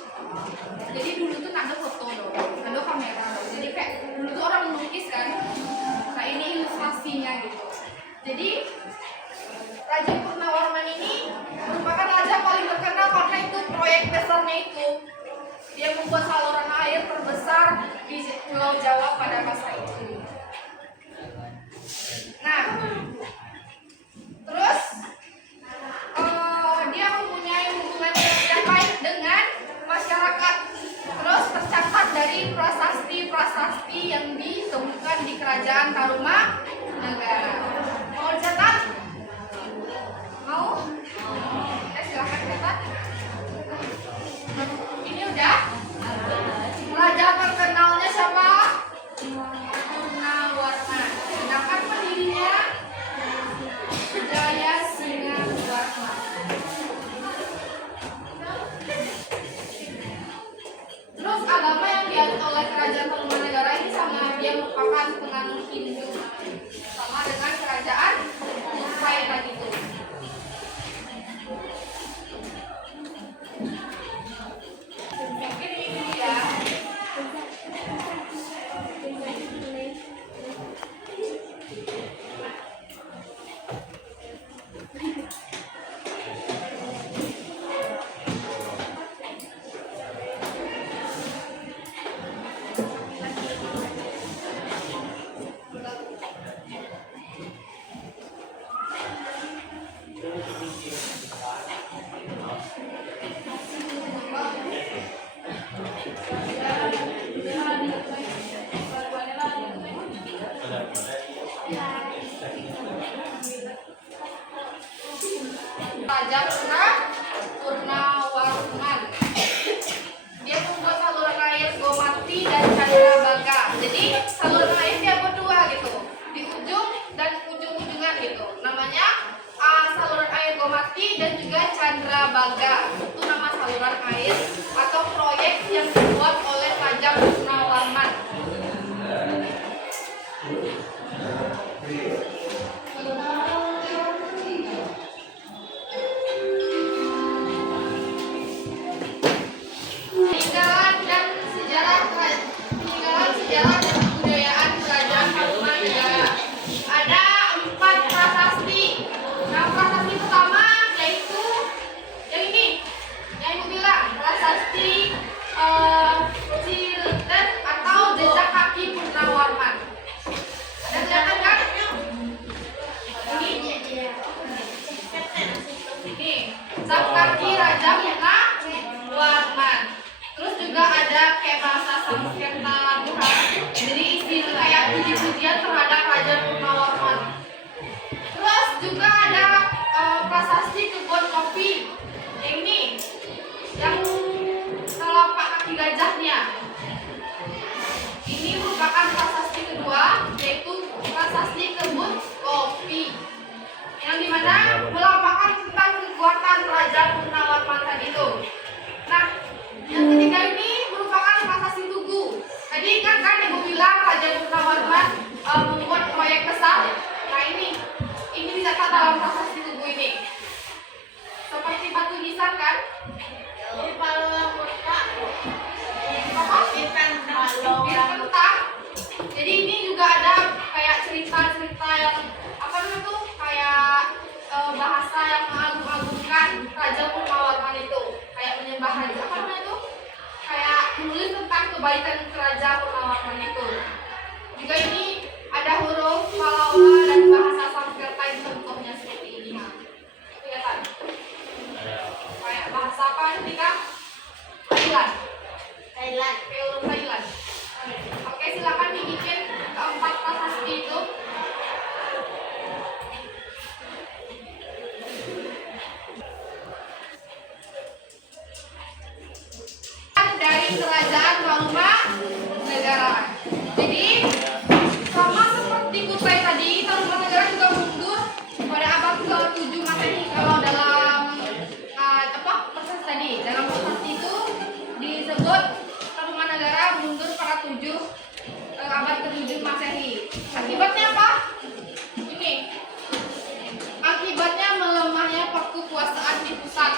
Jadi dulu tuh ada foto dong, ada kamera dong. Jadi kayak dulu tuh orang melukis kan. Nah ini ilustrasinya gitu. Jadi Raja Purnawarman ini merupakan raja paling terkenal karena itu proyek besarnya itu. Dia membuat saluran air terbesar di Pulau Jawa pada masa itu. Nah, terus dia mempunyai hubungan yang baik dengan masyarakat. Terus tercatat dari prasasti-prasasti yang ditemukan di Kerajaan Tarumanegara. Mau dicatat? Mau? Silahkan catat. Ini udah. Raja terkenalnya siapa? Purnawarman. Sedangkan pendirinya Jaya Singawarman. Terus agama yang dianut oleh Kerajaan Tarumanegara ini sama dia merupakan penganut Hindu, sama dengan kerajaan Mujpahit tadi itu. Mungkin ini ya. Raja Purnawarman. Dia membuat saluran air Gomati dan Candrabaga. Jadi saluran air dia berdua gitu, di ujung dan ujung-ujungan gitu. Namanya saluran air Gomati dan juga Candrabaga. Itu nama saluran air atau proyek yang dibuat oleh Raja Purnawarman. Peninggalan sejarah dan kebudayaan Kerajaan Tarumanegara. Ada 4 prasasti. Nah, prasasti pertama yaitu yang ini, yang ibu bilang prasasti Ciletet atau jejak kaki Purnawarman. Ada kelihatan kan? Ini jejak kaki Raja Purnawarman. Terus juga ada kayak bahasa Sanskerta gitu kan. Jadi isi kayak puji-pujian terhadap Raja Purnawarman. Terus juga ada prasasti kebun kopi. Yang ini, yang telapak kaki gajahnya. Ini merupakan prasasti kedua, yaitu prasasti kebun kopi. Yang dimana melambangkan tentang kekuatan Raja Purnawarman tadi itu. Nah, yang ketiga ini merupakan prasasti Tugu. Tadi kan ibu bilang Raja Purnawarman membuat proyek besar. Nah ini dicatat dalam prasasti Tugu ini. Seperti batu nisan kan? Bintang. Jadi ini juga ada kayak cerita-cerita yang apa namanya tuh kayak bahasa yang mengagung-agungkan Raja Purnawarman itu, kayak menyembah raja apa namanya tuh, kayak menulis tentang kebaikan Raja Purnawarman itu. Juga ini ada huruf Palawa dan bahasa Sanskerta yang bentuknya seperti ini. Nah, kelihatan? Kayak bahasa apa nih Kak? Thailand. Kayak huruf Thailand. Oke, silakan dibikin keempat prasasti itu. Dari Kerajaan Tarumanegara. Jadi sama seperti Kutai tadi, Tarumanegara juga mundur pada abad ke-7 Masehi. Kalau dalam proses tadi, dalam proses itu di abad ke-7 Masehi. Akibatnya apa? Ini. Akibatnya melemahnya kekuasaan di pusat.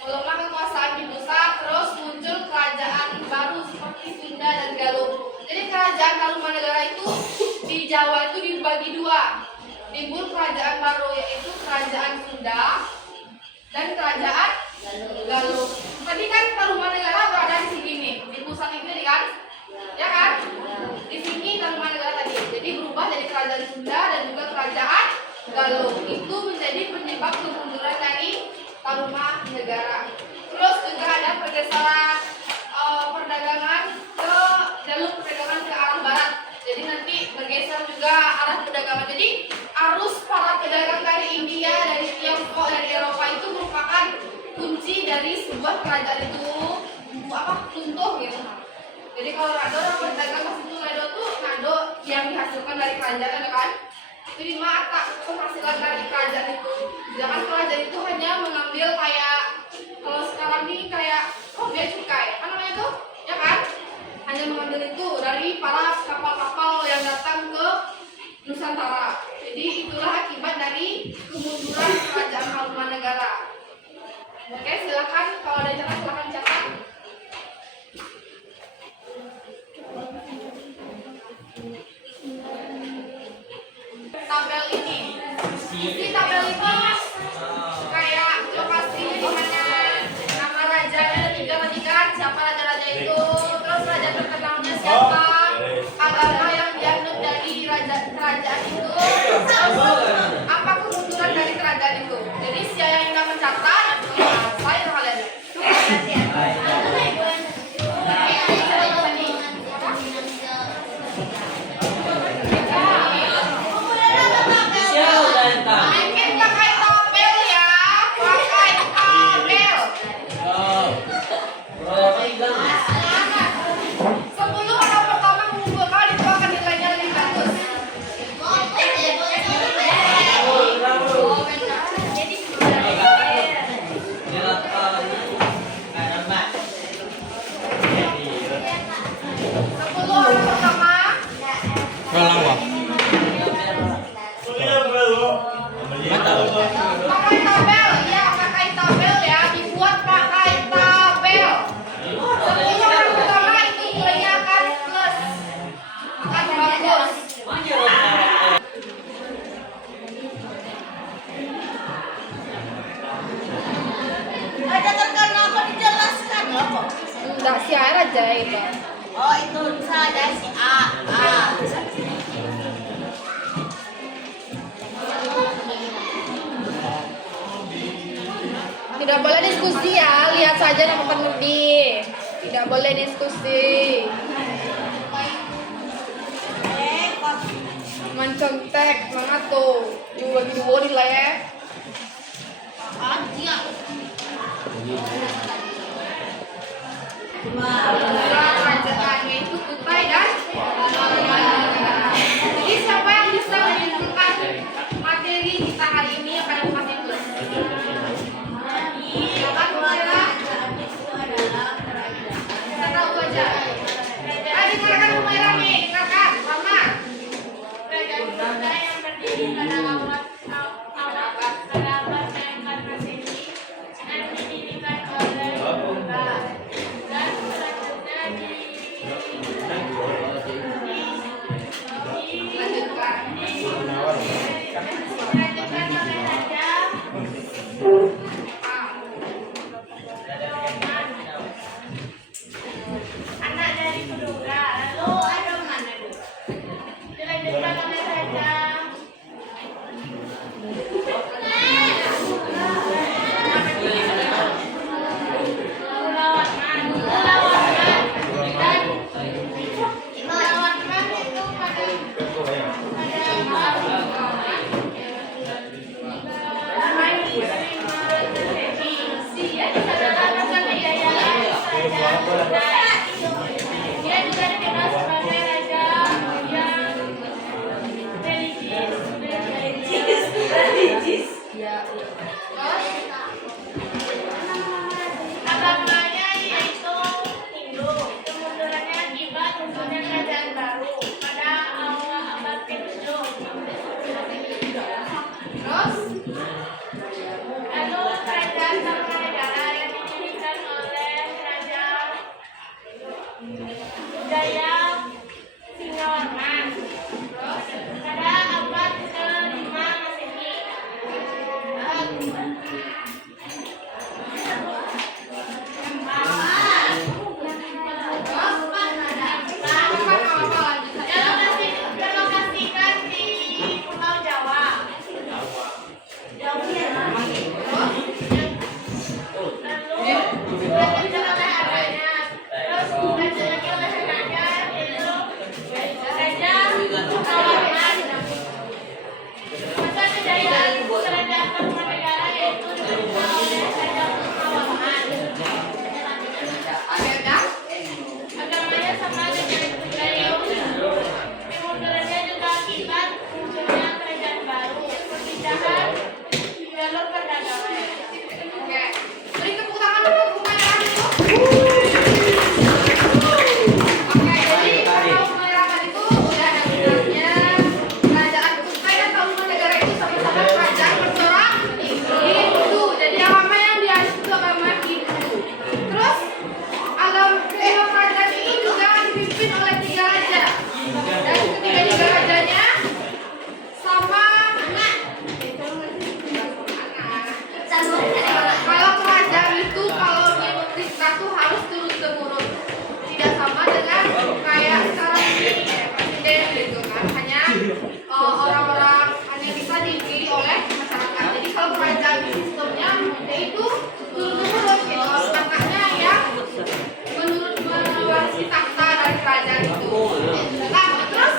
Melemah kekuasaan di pusat, terus muncul kerajaan baru seperti Sunda dan Galuh. Jadi kerajaan Tarumanegara itu di Jawa itu dibagi dua. Timbul kerajaan baru yaitu kerajaan Sunda dan kerajaan Galuh. Tadi kan Tarumanegara berada di sini nih, di pusat ini kan? Ya kan? Di sini Tarumanegara tadi. Jadi berubah dari kerajaan Sunda dan juga kerajaan Galuh. Itu menjadi penyebab kemunduran dari Tarumanegara. Terus juga ada pergeseran perdagangan ke jalur perdagangan ke arah barat. Jadi nanti bergeser juga arah perdagangan. Jadi arus para pedagang dari India, dari Tiongkok, dari Eropa itu merupakan kunci dari sebuah kerajaan itu runtuh gitu. Jadi kalau ada orang berdagang ke situ nado tuh nado yang dihasilkan dari kerajaan kan? Itu di mata penghasilan dari kerajaan itu. Jangan kerajaan itu hanya mengambil kayak kalau sekarang nih kayak bea cukai, apa namanya tuh? Ya kan? Hanya mengambil itu dari para kapal-kapal yang datang ke Nusantara. Jadi itulah akibat dari kemunduran kerajaan Tarumanegara. Oke, silakan kalau ada yang silakan catat. Tabel ini. Di tabel ini kayak lokasinya di mana, nama rajanya tiga-tiga, siapa raja-raja itu, terus raja terkenalnya siapa, agama yang dianut dari kerajaan itu, apa kemunduran dari kerajaan itu. Jadi siapa yang nggak mencatat, saya kalian. Bikin pakai tabel ya, pakai tabel. Sebelum orang pertama mengumpulkan itu akan nilainya lebih bagus. Sebelum orang pertama pakai tabel, ya pakai tabel ya, dibuat pakai tabel. Sebelum orang pertama itu nilainya akan plus, akan bagus. Ada terkenal kok dijelaskan loh kok. Enggak si air aja itu. Oh itu misalnya si A. Tidak boleh diskusi ya, lihat saja nama peneliti. Tidak boleh diskusi. Mencontek, semangat tuh. Bagi dua lah ya. Aja. Kerajaannya itu Kutai dan Tarumanegara. Jadi siapa yang bisa menyimpulkan materi kita hari ini akan dapat plus. Silakan Humaira. Kita tahu aja. Dengarkan Humaira nih, dengarkan, Mama. Kerajaan Sunda yang berdiri pada abad Masehi dan didirikan oleh Buddha dan selanjutnya dilanjutkan oleh Raja Roman. Anak budaya Singawarna. Pada abad ke-5 Masehi. Dilokasikan di Pulau Jawa. Lalu dilanjutkan oleh adanya. Terus dilanjutkan oleh anaknya yaitu Raja Kawarman. Masa kejayaan kerajaan Tarumanegara yaitu dipimpin oleh Raja Kawarman. Agamanya sama dengan budaya kemundurannya juga akibat munculnya kerajaan baru, perpindahan jalur perdagangan. Oke. Beri tepuk tangan untuk Humairah itu. Oke, jadi kalau Humairah itu udah ada bilangnya kerajaan Kutai dan Tarumanegara itu sama-sama kerajaan bercorak Hindu. Jadi agama yang dianut itu agama Hindu. Terus kedua kerajaan itu juga dipimpin oleh 3 raja. Dan ketiga rajanya sama kalau kerajaan itu kalau dia memerintah tuh harus turun temurun, tidak sama dengan kayak sekarang ini presiden gitu kan, hanya orang-orang hanya bisa dipilih oleh masyarakat. Jadi kalau kerajaan sistemnya yaitu turun temurun gitu, anaknya yang mewarisi takhta dari kerajaan itu. Nah, terus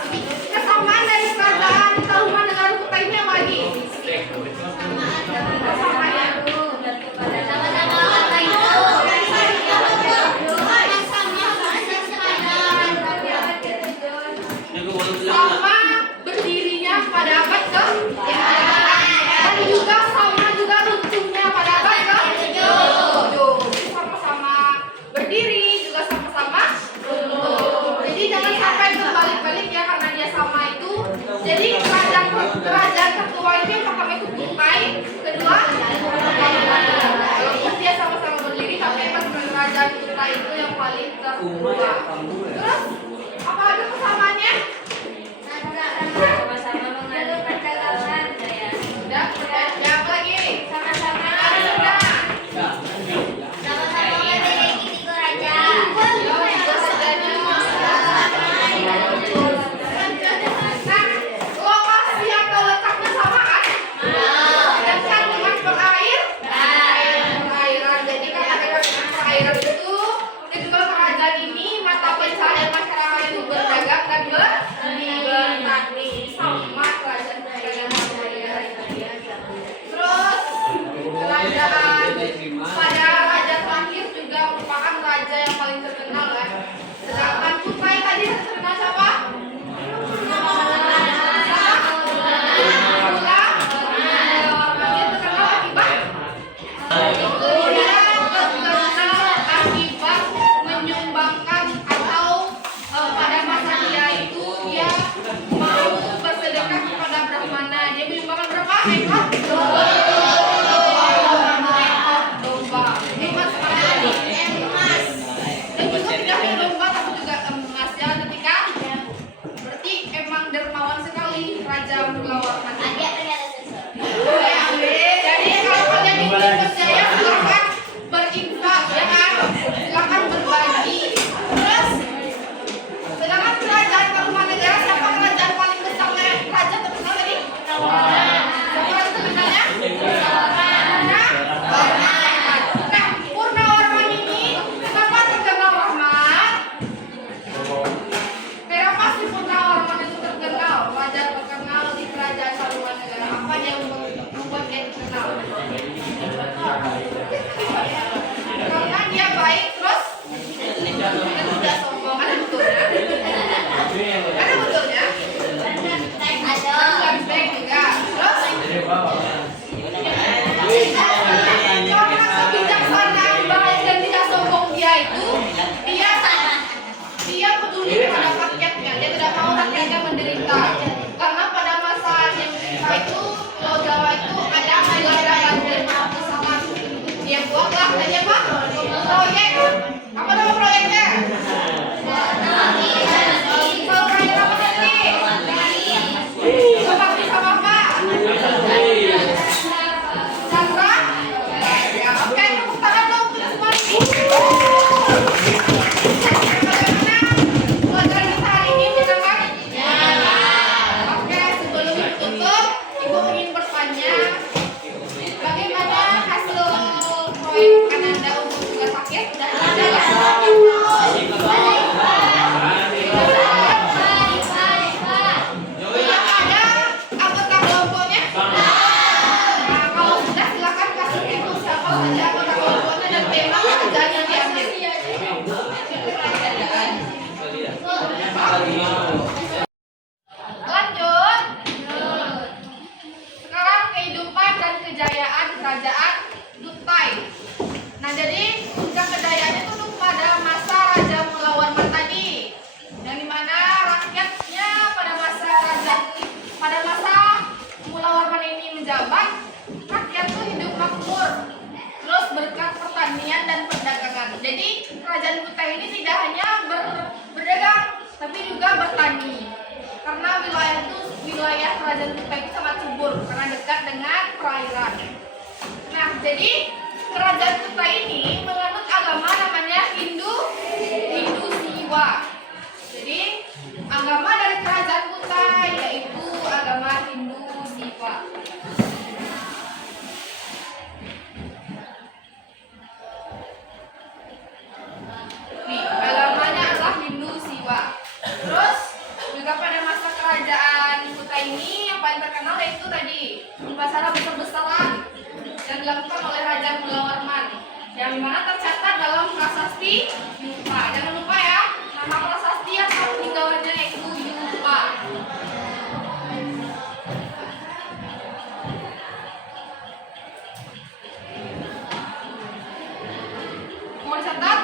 kesamaan dari kerajaan Tarumanegara Kutai ini apa lagi? Kesamaannya sama berdirinya pada abad ke dan juga sama juga runtuhnya pada abad ke-7. Jadi sama-sama berdiri juga sama-sama runtuh. Jadi jangan sampai terbalik-balik ya, karena dia sama itu. Jadi kerajaan tertua itu yang pertama itu Kutai, kedua walaupun dia sama-sama berdiri tapi emang kerajaan Kutai itu yang paling tertua. Terus apa ada kesamaannya? Sama-sama mengadu perdagangan budaya. Udah, ya apa lagi? Sama-sama Sudah. sama-sama memiliki 3 raja. Nah, lokasi atau letaknya sama kan? Dekat dengan perairan. Jadi karena dekat dengan perairan itu, kedua kerajaan ini mata pencaharian masyarakat itu berdagang dan bertani. Sama kerajaan terus pada raja terakhir juga merupakan raja yang paling terkenal kan. Sedangkan Kutai tadi terkenal siapa? Dia terkenal akibat menyumbangkan atau pada masa dia itu dia mau bersedekah kepada Brahmana. Dia menyumbangkan berapa ekor? Domba. Emas sekali. Emas. Dan juga tidak hanya domba tapi juga emas ya, ketika berarti emang dermawan sekali Raja Mulawarman. Jadi kalau kalian ingin berjaya silakan berinfak ya kan, silakan berbagi. Terus sedangkan kerajaan Tarumanegara siapa kerajaan paling besarnya? Raja terkenal tadi? Siapa raja terkenalnya? Nah, Purnawarman ini kenapa terkenal Rahmat? Kenapa si Purnawarman itu terkenal? Raja terkenal di kerajaan Tarumanegara. Apa yang membuat dia terkenal? Karena dia baik, terus tidak sombong. Ada betulnya? Ada betulnya? Dan baik juga. Terus orang kebijaksanaan baik dan tidak sombong dia itu, dia peduli terhadap rakyatnya. Dia tidak mau rakyatnya menderita. Karena pada masa yang itu Pulau Jawa itu ada negara banjir bersama. Dia buatlah, dan dia apa? Proyek. Apa nama proyeknya? kerajaan Kutai itu sangat subur karena dekat dengan perairan. Nah, jadi kerajaan Kutai ini menganut agama namanya Hindu Siwa. Jadi agama dari kerajaan Kutai yaitu agama Hindu Siwa. Nih, agamanya adalah Hindu Siwa. Terus juga pada masa kerajaan Kutai ini yang paling terkenal yaitu tadi upacara besar-besaran yang dilakukan oleh Raja Mulawarman, yang dimana tercatat dalam prasasti Yupa. Jangan lupa ya, nama prasasti yang harus digawannya yaitu Yupa. Mau dicatat?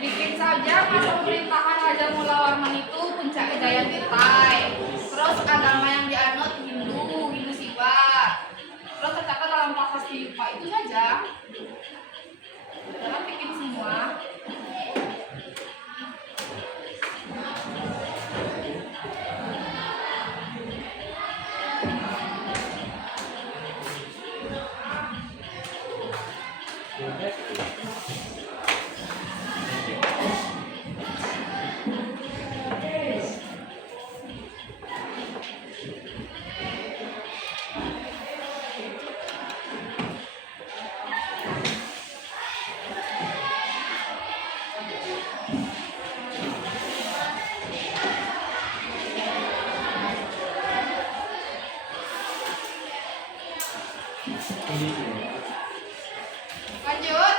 Bikin saja masa pemerintahan Raja Mulawarman itu puncak kejayaan Kutai. Terus agama yang dianut Hindu Siwa. Terus tercatat dalam prasasti Yupa itu saja. Jangan bikin semua. Lanjut.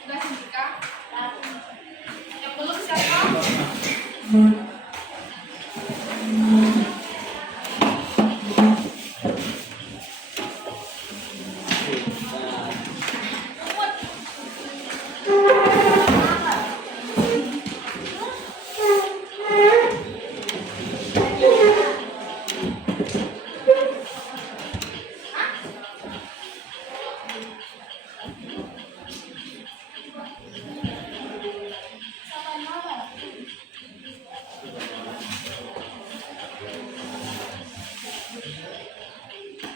Udah Sindika? Yang belum siapa?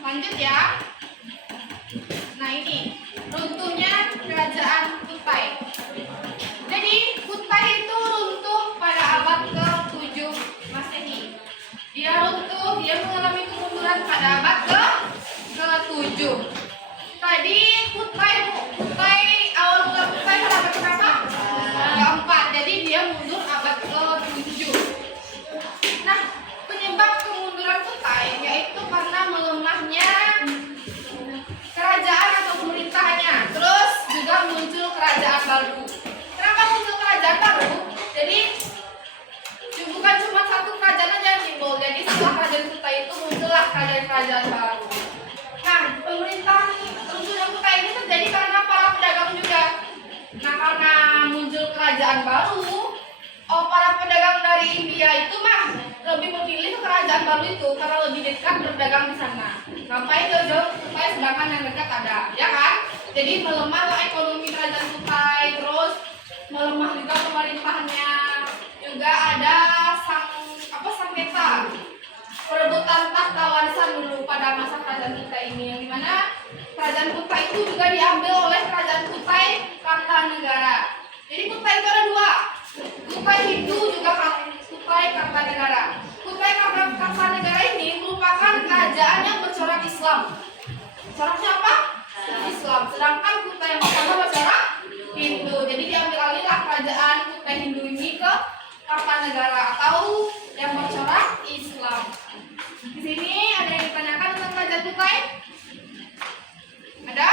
Lanjut ya. Nah ini runtuhnya kerajaan Kutai. Jadi Kutai itu runtuh pada abad ke-7 Masehi. Dia runtuh, dia mengalami kemunduran pada abad ke-7. Tadi Kutai awal mula Kutai pada abad berapa? Keempat. Jadi dia mundur abad ke-7. Nah, penyebab kemunduran Kutai yaitu karena melemahnya kerajaan atau pemerintahannya. Terus juga muncul kerajaan baru. Kenapa muncul kerajaan baru? Jadi bukan cuma satu kerajaan aja yang timbul. Jadi setelah kerajaan Kutai itu muncullah kerajaan-kerajaan baru. Nah, pemerintahan runtuhnya Kutai ini terjadi karena para pedagang juga. Nah, karena muncul kerajaan baru, para pedagang dari India itu lebih memilih ke kerajaan baru itu karena lebih dekat berdagang di sana. Ngapain jauh-jauh ke Kutai sedangkan yang dekat ada, ya kan? Jadi melemahlah ekonomi kerajaan Kutai, terus melemah juga pemerintahannya. Juga ada sengketa perebutan tahta warisan dulu pada masa kerajaan Kutai ini, yang dimana kerajaan Kutai itu juga diambil oleh kerajaan Kutai Kartanegara. Jadi Kutai itu ada dua, Kutai Hindu juga Kutai Kartanegara. Kutai Kartanegara ini merupakan kerajaan yang bercorak Islam. Coraknya apa? Islam. Sedangkan Kutai yang pertama bercorak Hindu. Jadi diambil alihlah kerajaan Kutai Hindu ini ke Kartanegara atau yang bercorak Islam. Di sini ada yang ditanyakan tentang kerajaan Kutai? Ada?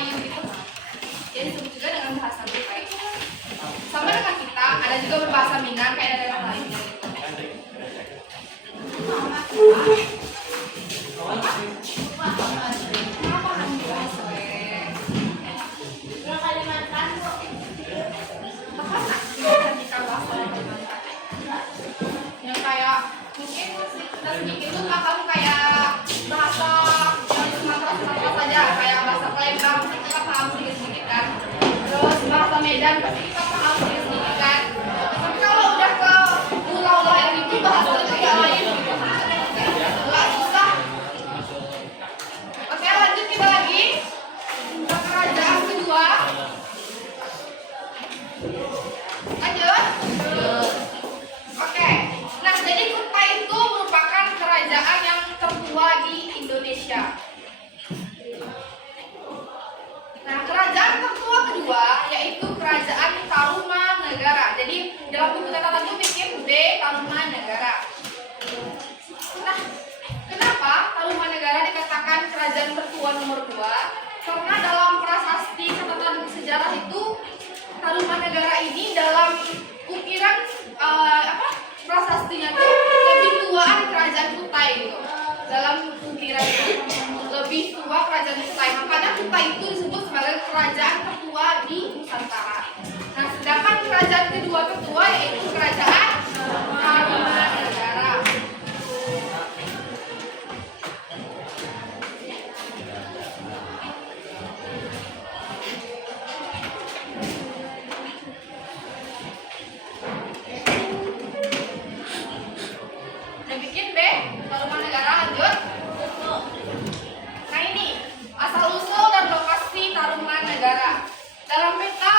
Melayu gitu. Jadi disebut juga dengan bahasa Kutai. Sama dengan kita, ada juga berbahasa Minang kayak daerah lainnya gitu. Kenapa harus dibahas, weh? Ke Kalimantan kok. Apa nak kita bahas soal Kalimantan? Yang kayak mungkin kita sedikit itu kamu kayak bahasa yang Sumatera saja, kayak bahasa Palembang kita paham sedikit kan. Terus bahasa Medan pasti kita paham sedikit kan. Tapi kalau udah ke pulau lain itu bahasa itu yang lain gitu. Nggak susah. Oke, lanjut kita lagi ke kerajaan kedua. Lanjut. Oke. Nah, jadi Kutai itu merupakan kerajaan yang tertua di Indonesia. Nah, kerajaan tertua kedua yaitu Kerajaan Tarumanegara. Jadi dalam buku catatan itu bikin B Tarumanegara. Nah, kenapa Tarumanegara dikatakan kerajaan tertua nomor 2? Karena dalam prasasti catatan sejarah itu Tarumanegara ini dalam ukiran prasastinya tuh lebih tuaan kerajaan Kutai gitu. Dalam ukiran itu lebih tua kerajaan Kutai. Makanya Kutai itu disebut sebagai kerajaan tertua di Nusantara. Nah, sedangkan kerajaan kedua tertua yaitu Kerajaan Tarumanegara. Bikin B Tarumanegara, lanjut. Nah, ini asal usul dan lokasi Tarumanegara. Dalam peta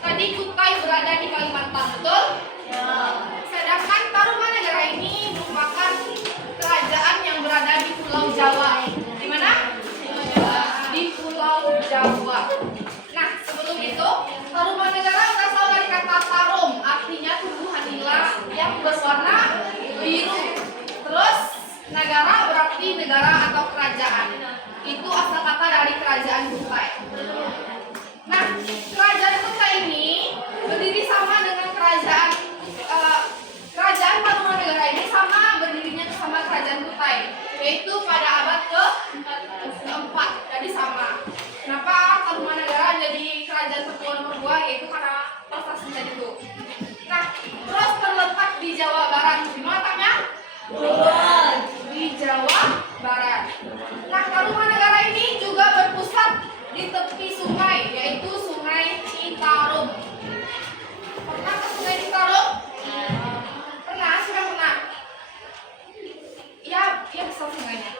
tadi Kutai berada di Kalimantan, betul? Ya. Sedangkan Tarumanegara ini merupakan kerajaan yang berada di Pulau Jawa. Di mana? Di Pulau Jawa. Nah, sebelum itu Tarumanegara berasal dari kata tarum, artinya tumbuhan nila yang berwarna biru. Terus negara berarti negara atau kerajaan. Itu asal kata dari kerajaan Kutai. Nah, kerajaan Kutai ini berdiri sama dengan kerajaan Tarumanegara ini sama berdirinya sama kerajaan Kutai, yaitu pada abad ke-4. Jadi sama. Kenapa Tarumanegara jadi kerajaan tertua nomor 2? Yaitu karena prestasi tadi itu. Nah, terus terletak di Jawa Barat. Di mana letaknya? Di Jawa Barat. Nah, Tarumanegara ini juga berpusat di tepi sungai, yaitu Sungai Citarum. Pernah ke Sungai Citarum? Pernah? Sudah pernah? Ya, besar sungainya.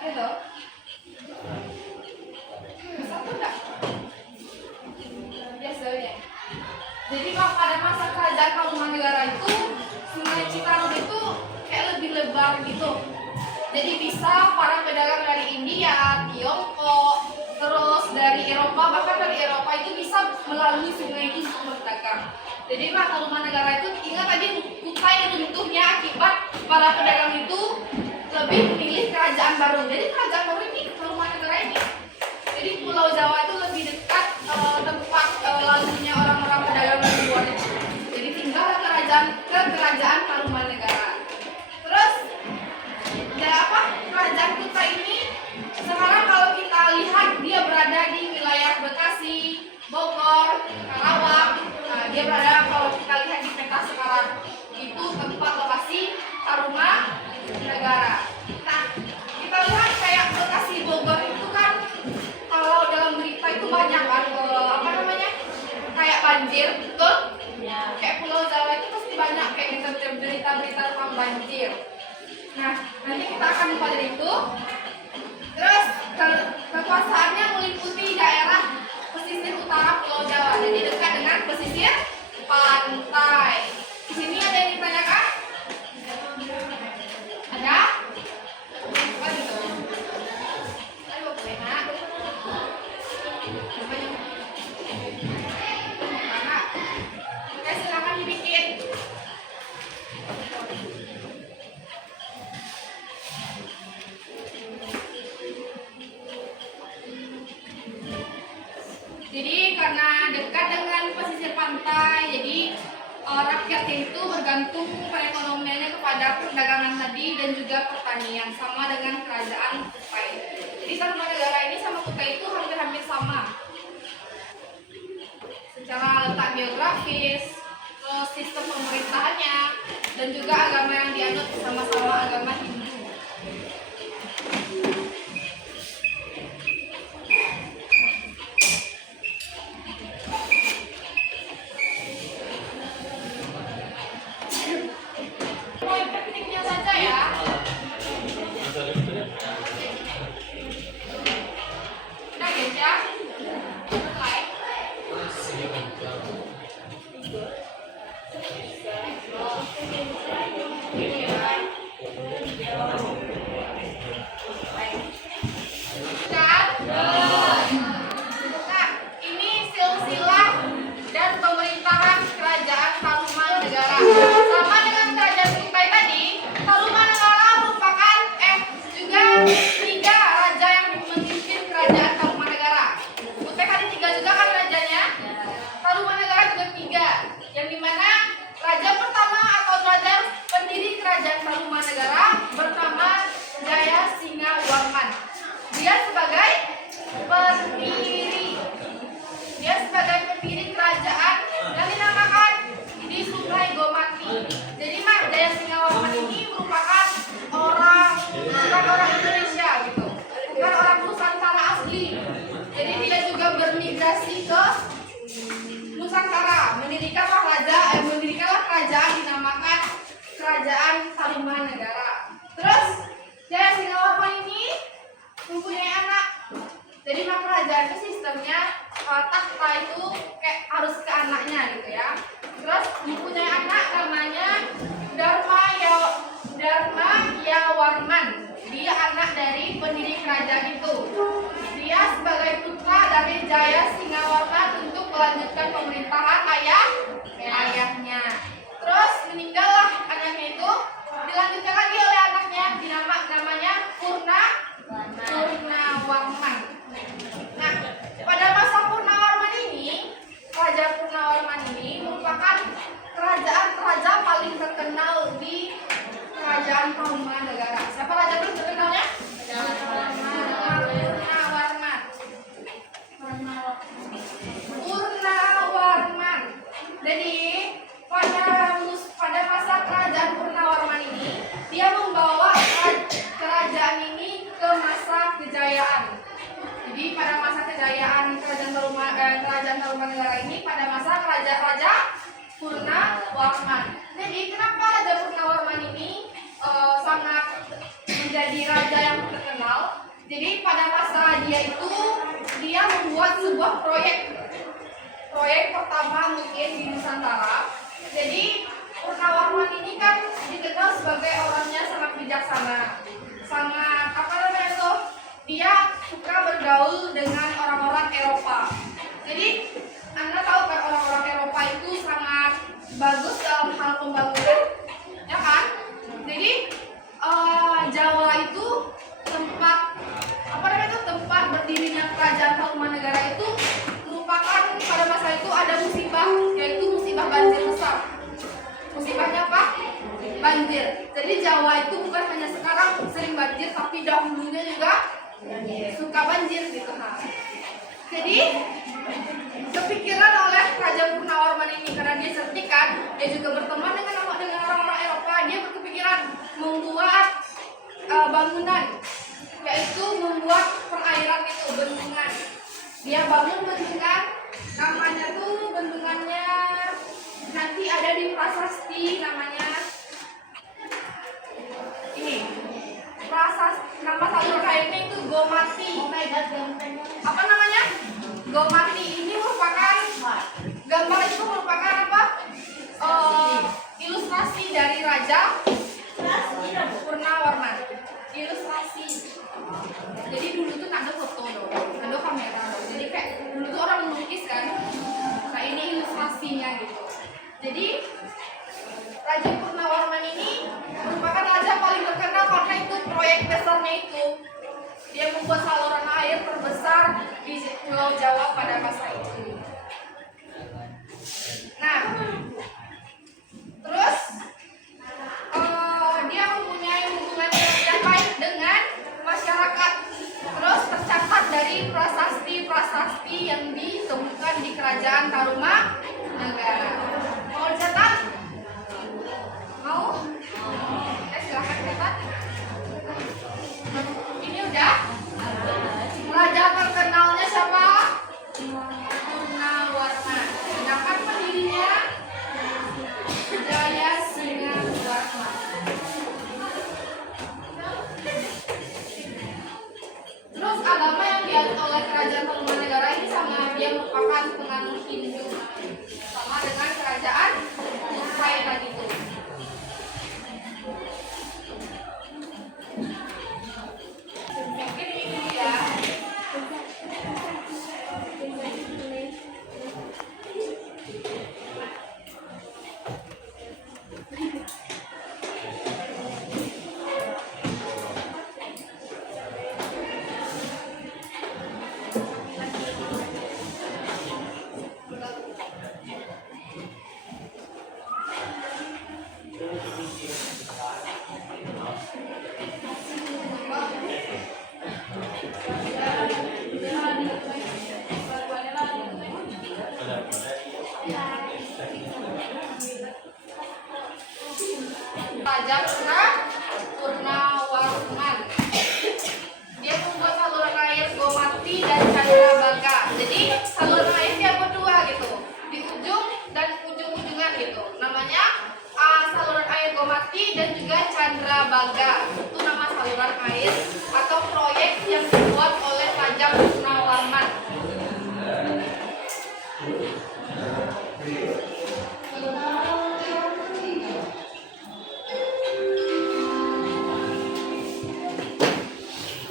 Gitu. Besar tuh enggak? Biasanya. Jadi kalau pada masa kerajaan Tarumanegara itu Sungai Citarum itu kayak lebih lebar gitu. Jadi bisa para pedagang dari India, Tiongkok, terus dari Eropa, bahkan dari Eropa itu bisa melalui sungai itu untuk berdagang. Jadi Tarumanegara itu ingat tadi Kutai runtuhnya akibat para pedagang itu lebih memilih kerajaan baru. Jadi kerajaan baru ini Tarumanegara ini. Jadi Pulau Jawa itu lebih dekat tempat lalunya orang-orang pedagang dari luar itu. Jadi tinggallah kerajaan Tarumanegara. Terus kerajaan Kutai ini sekarang kalau kita lihat dia berada di wilayah Bekasi, Bogor, Karawang. Nah, dia berada kalau kita lihat di peta sekarang itu tempat lokasi Tarumanegara. Nah, kita lihat kayak Bekasi, Bogor itu kan kalau dalam berita itu banyak kan kayak banjir, betul? Ya. Kayak Pulau Jawa itu pasti banyak kayak berita-berita tentang banjir. Nah, nanti kita akan lupa dari itu. Terus kekuasaannya meliputi daerah pesisir utara Pulau Jawa, jadi dekat dengan pesisir pantai. Di sini ada yang ditanyakan? Ada? Apa gitu? Ayo boleh nak. Mana? Oke, silakan dibikin. Jadi karena dekat dengan pesisir pantai, jadi rakyatnya itu bergantung perekonomiannya kepada perdagangan tadi dan juga pertanian sama dengan kerajaan Kutai. Jadi Tarumanegara ini sama Kutai itu hampir-hampir sama. Secara letak geografis, sistem pemerintahannya, dan juga agama yang dianut sama-sama agama Hindu. Poin pentingnya saja ya. Nah, guys ya. Selesai. Nah, ini silsilah dan pemerintahan kerajaan Tarumanegara. Sama dengan kerajaan Kutai tadi, Tarumanegara merupakan juga 3 raja yang memimpin kerajaan Tarumanegara. Kutai tadi 3 juga kan rajanya. Tarumanegara juga 3, yang dimana raja pertama atau raja pendiri kerajaan Tarumanegara bernama Jaya Singawarman. Dia sebagai pendiri kerajaan yang dinamakan di Sungai Gomati. Jadi Jaya Singawarman ini merupakan bukan orang Indonesia gitu, bukan orang Nusantara asli. Jadi dia juga bermigrasi ke Nusantara, mendirikanlah kerajaan dinamakan Kerajaan Tarumanegara. Terus Jaya Singawarman ini mempunyai anak. Jadi kerajaan itu sistemnya tahta itu kayak harus ke anaknya gitu ya. Terus mempunyai anak namanya Dharma Yawarman. Dia anak dari pendiri kerajaan itu. Dia sebagai putra dari Jaya Singawarman untuk melanjutkan pemerintahan ayahnya. Terus meninggallah anaknya itu, dilanjutkan lagi oleh anaknya namanya Purnawarman. Nah, pada masa Purnawarman ini, Raja Purnawarman ini merupakan raja paling terkenal di kerajaan Tarumanegara. Siapa raja paling terkenalnya? Purnawarman. Jadi pada masa kerajaan Purnawarman ini, dia membawa kerajaan ini ke masa kejayaan. Jadi pada masa kejayaan kerajaan Tarumanegara ini pada masa Raja Purnawarman. Jadi kenapa Raja Purnawarman ini sangat menjadi raja yang terkenal? Jadi pada masa dia membuat sebuah proyek pertama mungkin di Nusantara. Jadi Purnawarman ini kan dikenal sebagai orangnya sangat bijaksana, sangat dia suka bergaul dengan orang-orang Eropa. Jadi Anda tahu kan orang-orang Eropa itu sangat bagus dalam hal pembangunan, ya kan? Jadi Jawa itu tempat berdirinya kerajaan Tarumanegara itu merupakan pada masa itu ada musibah, yaitu musibah banjir besar. Musibahnya apa? Banjir. Jadi Jawa itu bukan hanya sekarang sering banjir, tapi dahulunya juga suka banjir gitu. Jadi kepikiran oleh Raja Purnawarman ini, karena dia cerdik kan, dia juga berteman dengan orang-orang Eropa. Dia berkepikiran membuat bangunan, yaitu membuat perairan itu, bendungan. Dia bangun bendungan, namanya tuh bendungannya nanti ada di prasasti, namanya ini. Nama salur airnya itu Gomati. Apa namanya? Gomati ini merupakan gambar itu merupakan apa? Ilustrasi dari Raja Purnawarman. Ilustrasi. Jadi dulu tuh ada foto loh, ada kamera loh. Jadi kayak dulu tuh orang melukis kan. Nah ini ilustrasinya gitu. Jadi Raja Purnawarman ini merupakan raja paling terkenal karena itu proyek besarnya itu. Dia membuat saluran air terbesar di Pulau Jawa pada masa itu. Kerajaan Tarumanegara. Mau dicatat? Mau? Silahkan catat. Ini udah. Raja terkenalnya siapa? Purnawarman. Sedangkan pendirinya Jayasinghawarman. Terus agama yang dianut oleh Kerajaan Tarumanegara ini sama dia merupakan penganut Hindu, sama dengan kerajaan Mumbai tadi itu. Mungkin ini ya. Raja Purnawarman. Dia membuat saluran air Gomati dan Chandrabaga. Jadi saluran air dia berdua gitu, di ujung dan ujung-ujungan gitu. Namanya saluran air Gomati dan juga Chandrabaga. Itu nama saluran air atau proyek yang dibuat oleh Raja Purnawarman.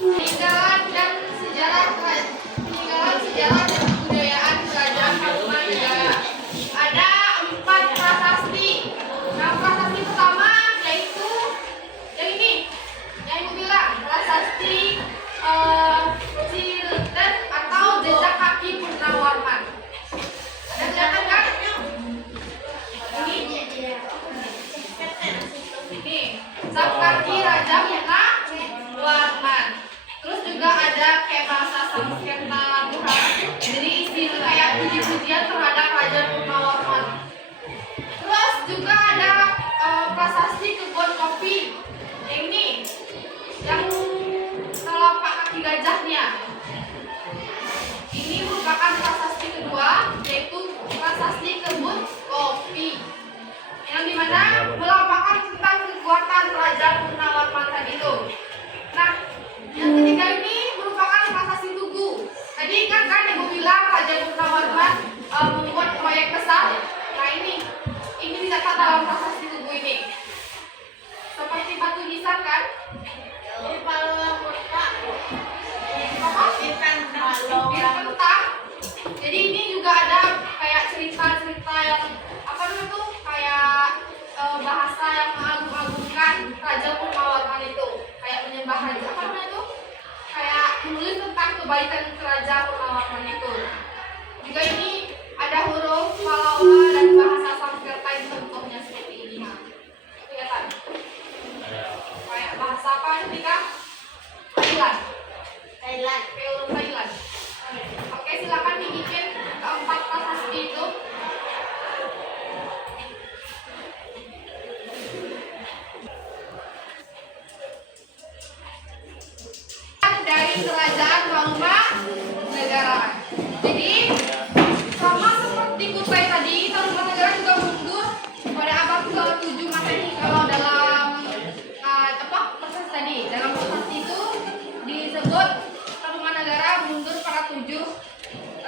Peninggalan sejarah dan kebudayaan Kerajaan Tarumanegara. Ada 4 prasasti. Nah, prasasti pertama yaitu yang ini, yang ibu bilang prasasti Ciletet atau jejak kaki Purnawarman. Ada kelihatan kan? Ini jejak kaki Raja Purnawarman. Terus juga ada kayak bahasa Sanskerta Buddha. Jadi istilah kayak puji-pujian terhadap Raja Purnawarman. Terus juga ada prasasti kebun kopi. Yang ini, yang telapak kaki gajahnya. Ini merupakan prasasti kedua, yaitu prasasti kebun kopi. Yang dimana melambangkan tentang kekuatan Raja Purnawarman tadi itu. Nah, yang ketiga ini merupakan prasasti Tugu. Tadi kan ibu bilang Raja Purnawarman membuat proyek besar. Nah ini dicatat dalam prasasti Tugu ini. Seperti batu nisan kan? Ini palang kotak. Apa? Ikan Kentang. Jadi ini juga ada kayak cerita-cerita yang apa namanya tuh kayak bahasa yang mengagung-agungkan Raja Purnawarman itu, kayak menyembah raja apa namanya tuh, kayak menulis tentang kebaikan Raja Purnawarman itu. Juga ini ada huruf Palawa dan bahasa Sanskerta yang contohnya seperti ini. Kelihatan? Kayak bahasa apa nih Kak? Thailand. Thailand. Kayak huruf Thailand. Oke, silakan dibikin keempat prasasti itu. Dari Kerajaan Tarumanegara. Jadi sama seperti Kutai tadi, Tarumanegara juga mundur pada abad ke-7 Masehi. Kalau dalam proses tadi, dalam proses itu disebut Tarumanegara mundur pada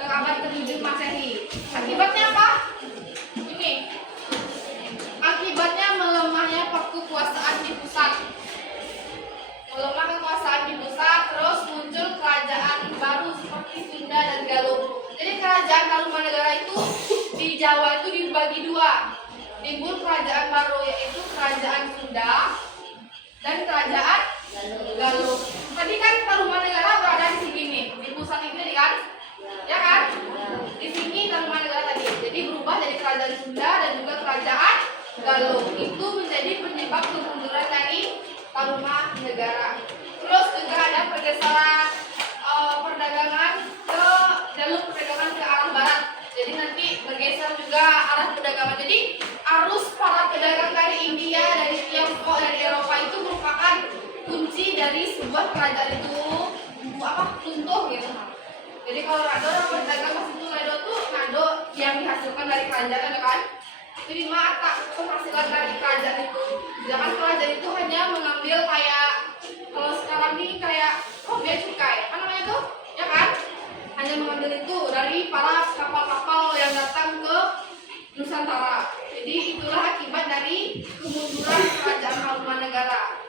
abad ke-7 Masehi. Akibatnya apa? Ini. Akibatnya melemahnya kekuasaan di pusat. Melemah kekuasaan di pusat, terus muncul kerajaan baru seperti Sunda dan Galuh. Jadi kerajaan Tarumanegara itu di Jawa itu dibagi dua. Timbul kerajaan baru yaitu kerajaan Sunda dan kerajaan Galuh. Tadi kan Tarumanegara berada di sini nih, di pusat ini kan? Ya kan? Di sini Tarumanegara tadi. Jadi berubah dari kerajaan Sunda dan juga kerajaan Galuh. Itu menjadi penyebab kemunduran dari Tarumanegara. Terus juga ada pergeseran perdagangan ke jalur perdagangan ke arah barat. Jadi nanti membuat kerajaan itu runtuh gitu. Jadi kalau nado orang berdagang pas itu nado tuh nado yang dihasilkan dari kerajaan kan. Jadi mata penghasilan dari kerajaan itu. Jangan kerajaan itu hanya mengambil kayak kalau sekarang nih kayak bea cukai apa namanya tuh, ya kan? Hanya mengambil itu dari para kapal-kapal yang datang ke Nusantara. Jadi itulah akibat dari kemunduran kerajaan Halumanegara.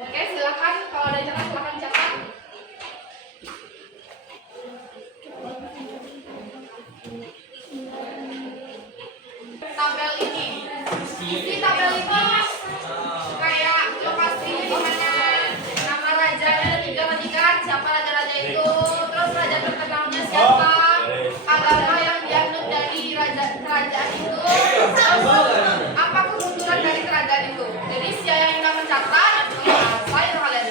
Oke, silakan kalau ada yang silakan catat. Tabel ini, di tabel ini kayak lokasi di mana nama rajanya tiga siapa raja-raja itu, terus raja terkenalnya siapa, agama yang dianut dari kerajaan itu, apa kemunduran dari kerajaan itu. Jadi siapa yang nggak mencatat, saya kalian.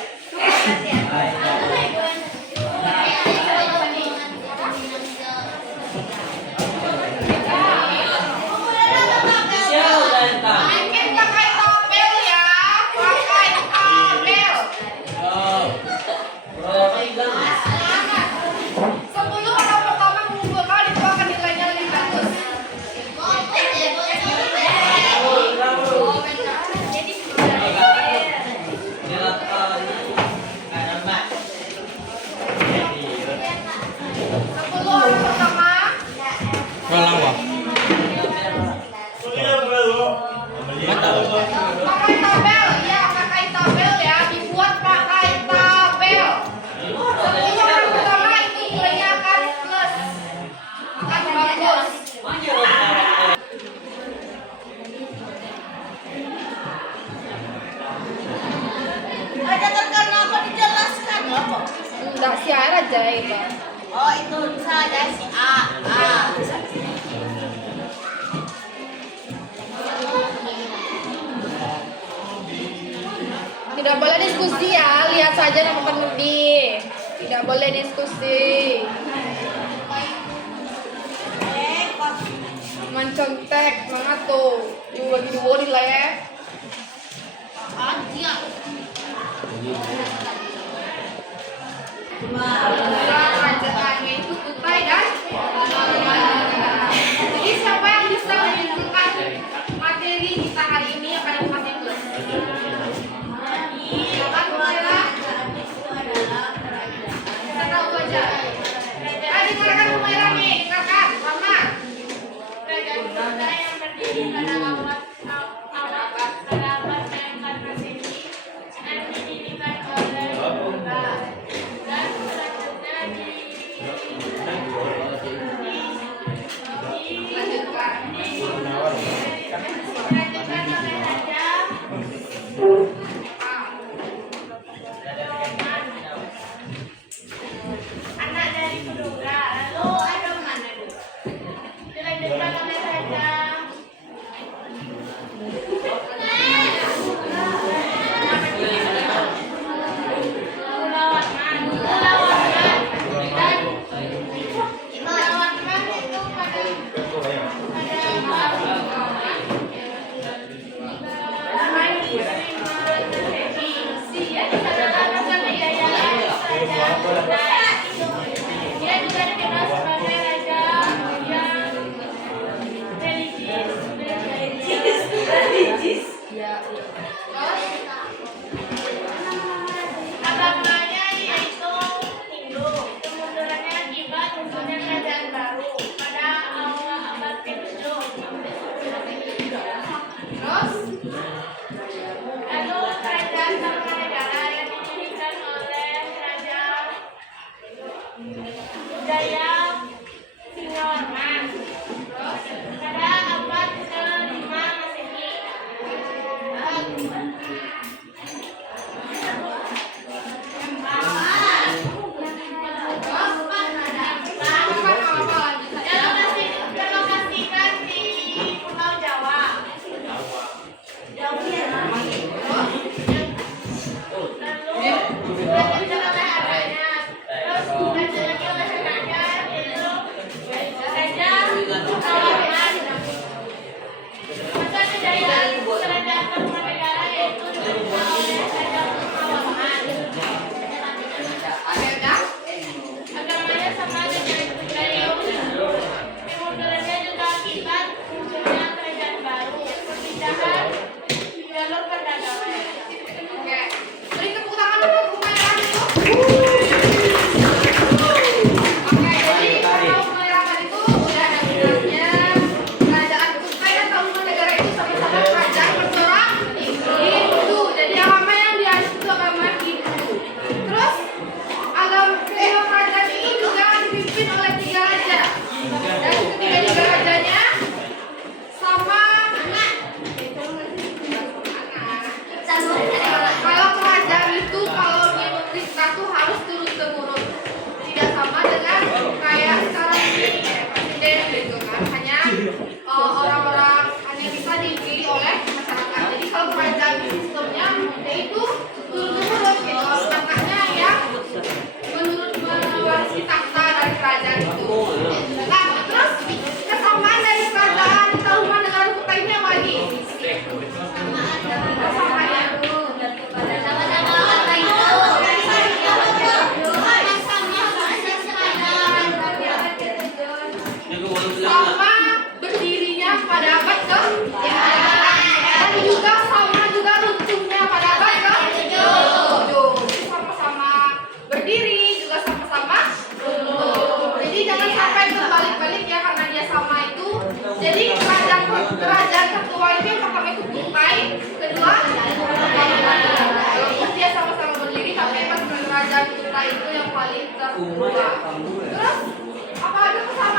Bikin pakai tabel ya, pakai tabel. Sebelum orang pertama mengumpulkan itu akan nilainya lebih bagus. Sebelum orang pertama pakai tabel ya, pakai tabel ya, dibuat pakai tabel. Sebelum orang pertama itu nilainya akan plus, akan bagus. Raja terkenal kok dijelaskan loh. Enggak sih aja itu. Oh itu saja si A. Tidak boleh diskusi ya, lihat saja nama penulis. Tidak boleh diskusi. Mencontek, mana tuh? Lagi diwori lah ya. Aja. Kerajaannya itu Kutai dan Halumanegara. Jadi siapa yang bisa menyimpulkan materi kita hari ini akan dikasih plus. Silakan Humaira. Kita tahu aja. Dengarkan Humaira nih, dengarkan, Mama. Kerajaan Sunda yang berdiri pada abad sama berdirinya pada abad ke dan juga sama juga runtuhnya pada abad ke tujuh. Jadi sama-sama berdiri juga sama-sama runtuh. Jadi jangan sampai terbalik-balik ya karena dia sama itu. Jadi kerajaan tertua itu yang pertama itu Kutai, kedua walaupun dia sama-sama berdiri tapi pas kerajaan Kutai itu yang paling tertua. Terus apa ada kesamaan